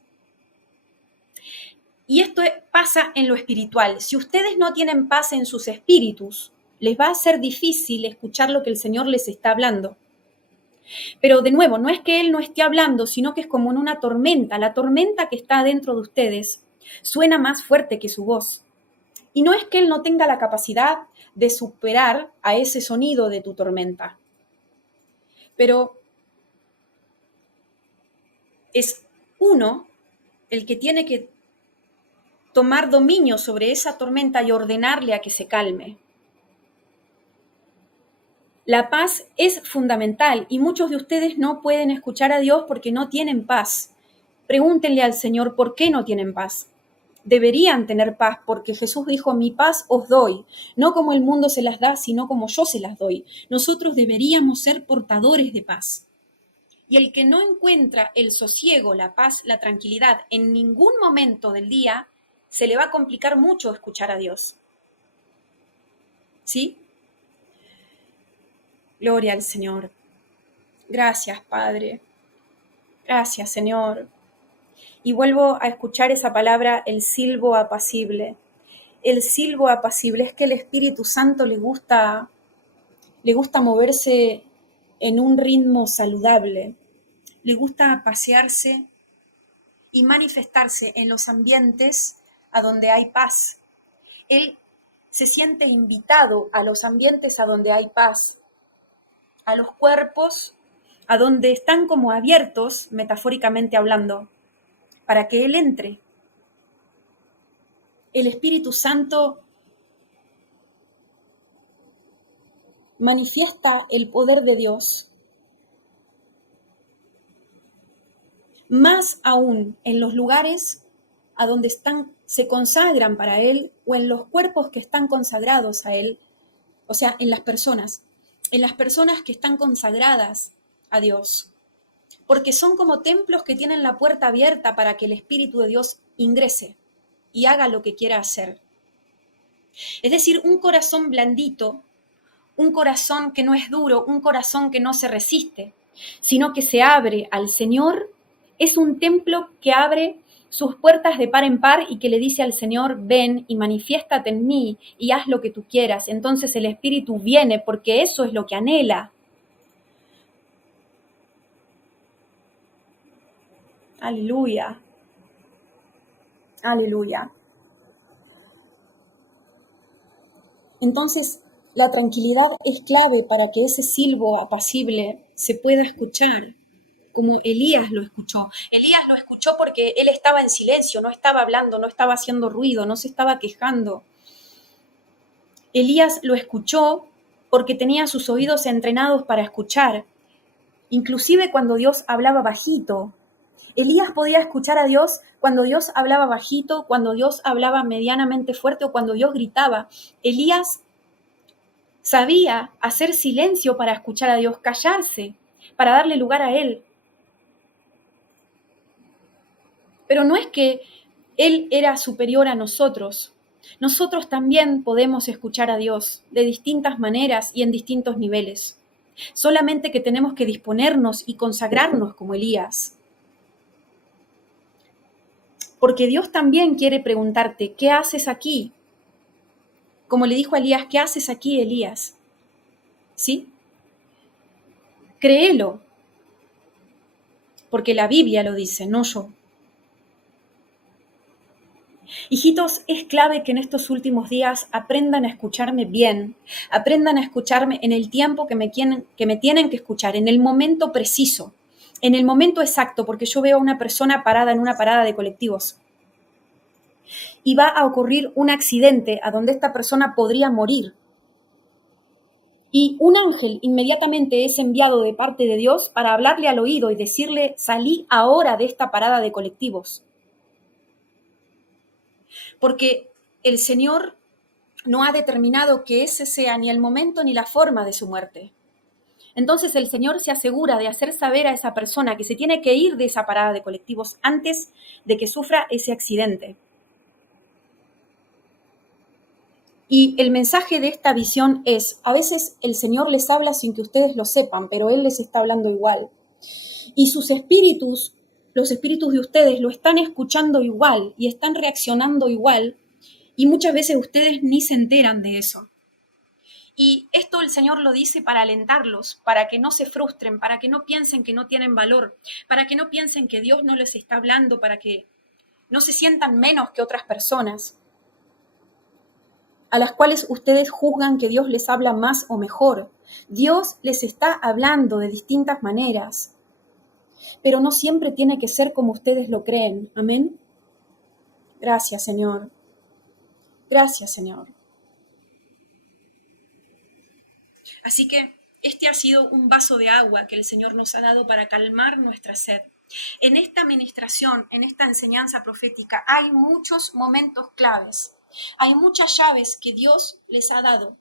Y esto pasa en lo espiritual. Si ustedes no tienen paz en sus espíritus, les va a ser difícil escuchar lo que el Señor les está hablando. Pero de nuevo, no es que Él no esté hablando, sino que es como en una tormenta. La tormenta que está dentro de ustedes suena más fuerte que su voz. Y no es que Él no tenga la capacidad de superar a ese sonido de tu tormenta, pero es uno el que tiene que tomar dominio sobre esa tormenta y ordenarle a que se calme. La paz es fundamental y muchos de ustedes no pueden escuchar a Dios porque no tienen paz. Pregúntenle al Señor por qué no tienen paz. Deberían tener paz porque Jesús dijo, mi paz os doy, no como el mundo se las da, sino como yo se las doy. Nosotros deberíamos ser portadores de paz. Y el que no encuentra el sosiego, la paz, la tranquilidad en ningún momento del día, se le va a complicar mucho escuchar a Dios. ¿Sí? Gloria al Señor. Gracias, Padre. Gracias, Señor. Y vuelvo a escuchar esa palabra, el silbo apacible. El silbo apacible es que el Espíritu Santo le gusta moverse en un ritmo saludable. Le gusta pasearse y manifestarse en los ambientes a donde hay paz. Él se siente invitado a los ambientes a donde hay paz, a los cuerpos a donde están como abiertos, metafóricamente hablando, para que Él entre. El Espíritu Santo manifiesta el poder de Dios, más aún en los lugares a donde se consagran para Él o en los cuerpos que están consagrados a Él, o sea, en las personas que están consagradas a Dios, porque son como templos que tienen la puerta abierta para que el Espíritu de Dios ingrese y haga lo que quiera hacer. Es decir, un corazón blandito, un corazón que no es duro, un corazón que no se resiste, sino que se abre al Señor, es un templo que abre sus puertas de par en par y que le dice al Señor, ven y manifiéstate en mí y haz lo que tú quieras. Entonces el Espíritu viene porque eso es lo que anhela. Aleluya. Aleluya. Entonces, la tranquilidad es clave para que ese silbo apacible se pueda escuchar, como Elías lo escuchó. Elías lo escuchó porque él estaba en silencio, no estaba hablando, no estaba haciendo ruido, no se estaba quejando. Elías lo escuchó porque tenía sus oídos entrenados para escuchar, inclusive cuando Dios hablaba bajito. Elías podía escuchar a Dios cuando Dios hablaba bajito, cuando Dios hablaba medianamente fuerte o cuando Dios gritaba. Elías sabía hacer silencio para escuchar a Dios, callarse, para darle lugar a Él. Pero no es que Él era superior a nosotros. Nosotros también podemos escuchar a Dios de distintas maneras y en distintos niveles. Solamente que tenemos que disponernos y consagrarnos como Elías. Porque Dios también quiere preguntarte, ¿qué haces aquí? Como le dijo a Elías, ¿qué haces aquí, Elías? ¿Sí? Créelo. Porque la Biblia lo dice, no yo. Hijitos, es clave que en estos últimos días aprendan a escucharme bien, aprendan a escucharme en el tiempo que me tienen que escuchar, en el momento preciso, en el momento exacto, porque yo veo a una persona parada en una parada de colectivos y va a ocurrir un accidente a donde esta persona podría morir. Y un ángel inmediatamente es enviado de parte de Dios para hablarle al oído y decirle, salí ahora de esta parada de colectivos. Porque el Señor no ha determinado que ese sea ni el momento ni la forma de su muerte. Entonces el Señor se asegura de hacer saber a esa persona que se tiene que ir de esa parada de colectivos antes de que sufra ese accidente. Y el mensaje de esta visión es, a veces el Señor les habla sin que ustedes lo sepan, pero Él les está hablando igual. Y sus espíritus los espíritus de ustedes lo están escuchando igual y están reaccionando igual, y muchas veces ustedes ni se enteran de eso. Y esto el Señor lo dice para alentarlos, para que no se frustren, para que no piensen que no tienen valor, para que no piensen que Dios no les está hablando, para que no se sientan menos que otras personas, a las cuales ustedes juzgan que Dios les habla más o mejor. Dios les está hablando de distintas maneras, pero no siempre tiene que ser como ustedes lo creen. Amén. Gracias, Señor. Gracias, Señor. Así que este ha sido un vaso de agua que el Señor nos ha dado para calmar nuestra sed. En esta administración, en esta enseñanza profética, hay muchos momentos claves. Hay muchas llaves que Dios les ha dado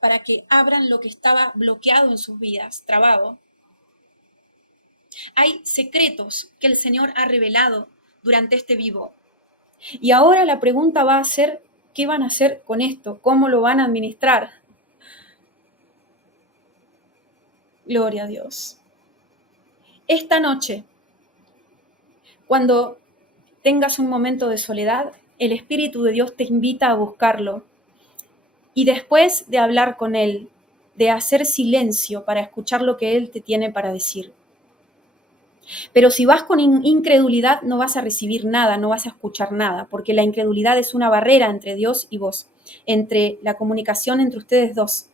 para que abran lo que estaba bloqueado en sus vidas, trabado. Hay secretos que el Señor ha revelado durante este vivo. Y ahora la pregunta va a ser, ¿qué van a hacer con esto? ¿Cómo lo van a administrar? Gloria a Dios. Esta noche, cuando tengas un momento de soledad, el Espíritu de Dios te invita a buscarlo. Y después de hablar con Él, de hacer silencio para escuchar lo que Él te tiene para decir. Pero si vas con incredulidad, no vas a recibir nada, no vas a escuchar nada, porque la incredulidad es una barrera entre Dios y vos, entre la comunicación entre ustedes dos.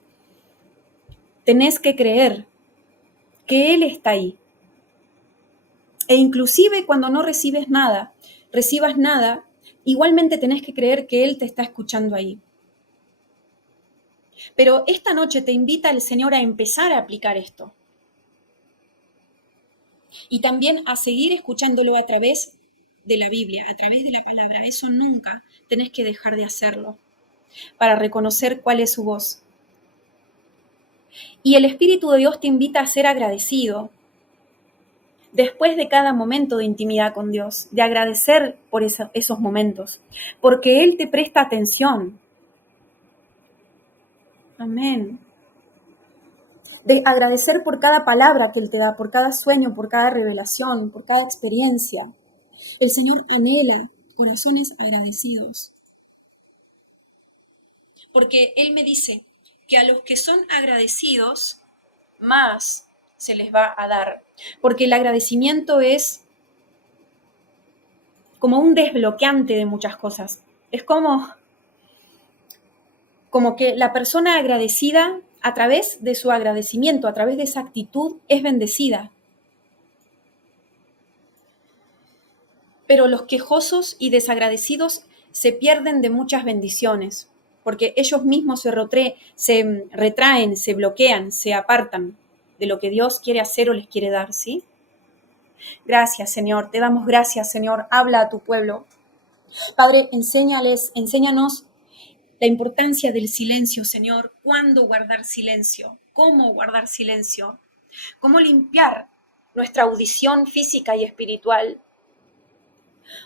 Tenés que creer que Él está ahí. E inclusive cuando no recibas nada, igualmente tenés que creer que Él te está escuchando ahí. Pero esta noche te invita el Señor a empezar a aplicar esto. Y también a seguir escuchándolo a través de la Biblia, a través de la palabra. Eso nunca tenés que dejar de hacerlo para reconocer cuál es su voz. Y el Espíritu de Dios te invita a ser agradecido después de cada momento de intimidad con Dios, de agradecer por esos momentos, porque Él te presta atención. Amén. De agradecer por cada palabra que Él te da, por cada sueño, por cada revelación, por cada experiencia. El Señor anhela corazones agradecidos. Porque Él me dice que a los que son agradecidos, más se les va a dar. Porque el agradecimiento es como un desbloqueante de muchas cosas. Es como que la persona agradecida, a través de su agradecimiento, a través de esa actitud, es bendecida. Pero los quejosos y desagradecidos se pierden de muchas bendiciones, porque ellos mismos se retraen, se bloquean, se apartan de lo que Dios quiere hacer o les quiere dar, ¿sí? Gracias, Señor, te damos gracias, Señor, habla a tu pueblo. Padre, enséñanos la importancia del silencio, Señor, cuándo guardar silencio, cómo guardar silencio, cómo limpiar nuestra audición física y espiritual.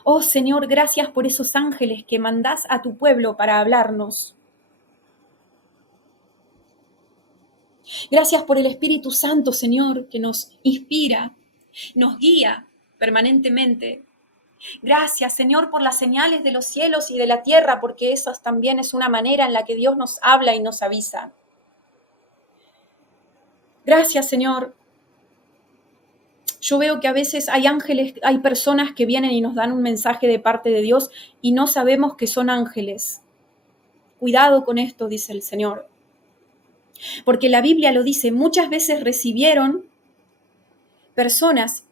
Oh Señor, gracias por esos ángeles que mandás a tu pueblo para hablarnos. Gracias por el Espíritu Santo, Señor, que nos inspira, nos guía permanentemente. Gracias, Señor, por las señales de los cielos y de la tierra, porque eso también es una manera en la que Dios nos habla y nos avisa. Gracias, Señor. Yo veo que a veces hay ángeles, hay personas que vienen y nos dan un mensaje de parte de Dios y no sabemos que son ángeles. Cuidado con esto, dice el Señor. Porque la Biblia lo dice, muchas veces recibieron personas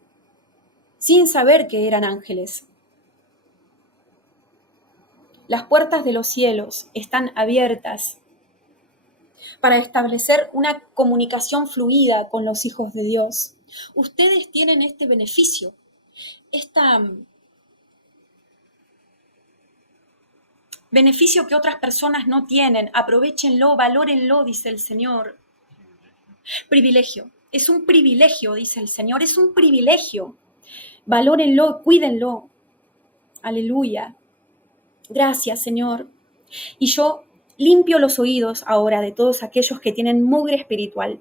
sin saber que eran ángeles. Las puertas de los cielos están abiertas para establecer una comunicación fluida con los hijos de Dios. Ustedes tienen este beneficio, beneficio que otras personas no tienen. Aprovéchenlo, valórenlo, dice el Señor. Privilegio. Es un privilegio, dice el Señor, es un privilegio. Valórenlo, cuídenlo. Aleluya. Gracias, Señor. Y yo limpio los oídos ahora de todos aquellos que tienen mugre espiritual,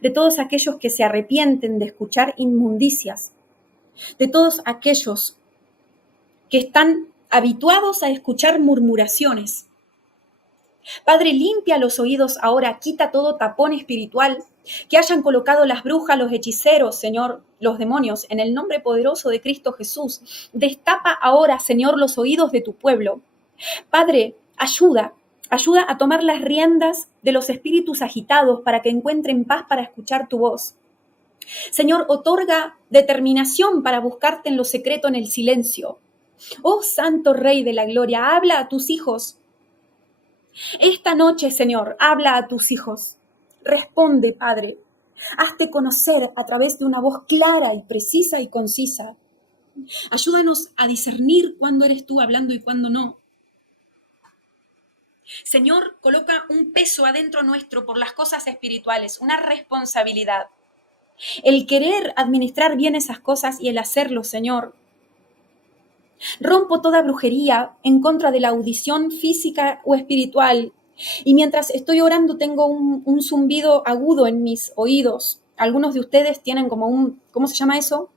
de todos aquellos que se arrepienten de escuchar inmundicias, de todos aquellos que están habituados a escuchar murmuraciones. Padre, limpia los oídos ahora, quita todo tapón espiritual que hayan colocado las brujas, los hechiceros, Señor, los demonios, en el nombre poderoso de Cristo Jesús. Destapa ahora, Señor, los oídos de tu pueblo. Padre, ayuda a tomar las riendas de los espíritus agitados para que encuentren paz para escuchar tu voz. Señor, otorga determinación para buscarte en lo secreto, en el silencio. Oh Santo Rey de la Gloria, habla a tus hijos. Esta noche, Señor, habla a tus hijos. Responde, Padre. Hazte conocer a través de una voz clara y precisa y concisa. Ayúdanos a discernir cuándo eres tú hablando y cuándo no. Señor, coloca un peso adentro nuestro por las cosas espirituales, una responsabilidad. El querer administrar bien esas cosas y el hacerlo, Señor. Rompo toda brujería en contra de la audición física o espiritual. Y mientras estoy orando tengo un zumbido agudo en mis oídos. Algunos de ustedes tienen como un, ¿cómo se llama eso?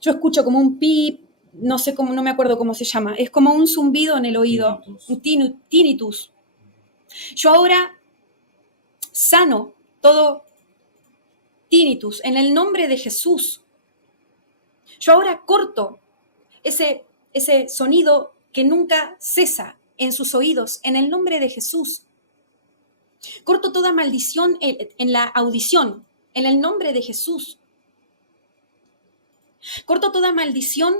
Yo escucho como un pip, no sé cómo, no me acuerdo cómo se llama. Es como un zumbido en el oído, un tinnitus. Yo ahora sano todo tinnitus en el nombre de Jesús. Yo ahora corto ese sonido que nunca cesa en sus oídos, en el nombre de Jesús. Corto toda maldición en la audición, en el nombre de Jesús. Corto toda maldición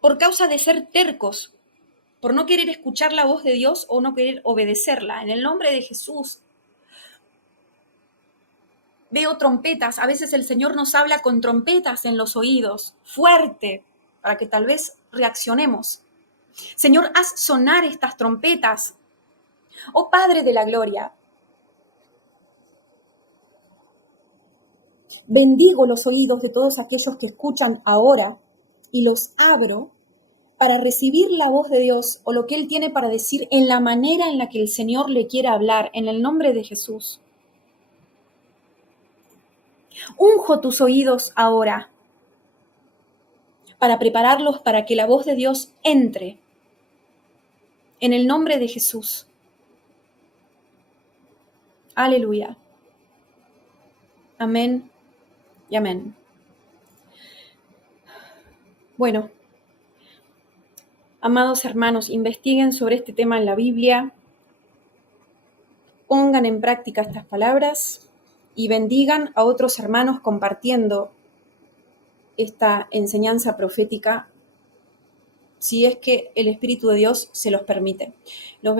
por causa de ser tercos, por no querer escuchar la voz de Dios o no querer obedecerla, en el nombre de Jesús. Veo trompetas, a veces el Señor nos habla con trompetas en los oídos, fuerte, para que tal vez reaccionemos. Señor, haz sonar estas trompetas. Oh Padre de la Gloria, bendigo los oídos de todos aquellos que escuchan ahora y los abro para recibir la voz de Dios o lo que Él tiene para decir en la manera en la que el Señor le quiera hablar, en el nombre de Jesús. Unjo tus oídos ahora para prepararlos para que la voz de Dios entre, en el nombre de Jesús. Aleluya. Amén y amén. Bueno, amados hermanos, investiguen sobre este tema en la Biblia, pongan en práctica estas palabras y bendigan a otros hermanos compartiendo esta enseñanza profética, si es que el Espíritu de Dios se los permite. Los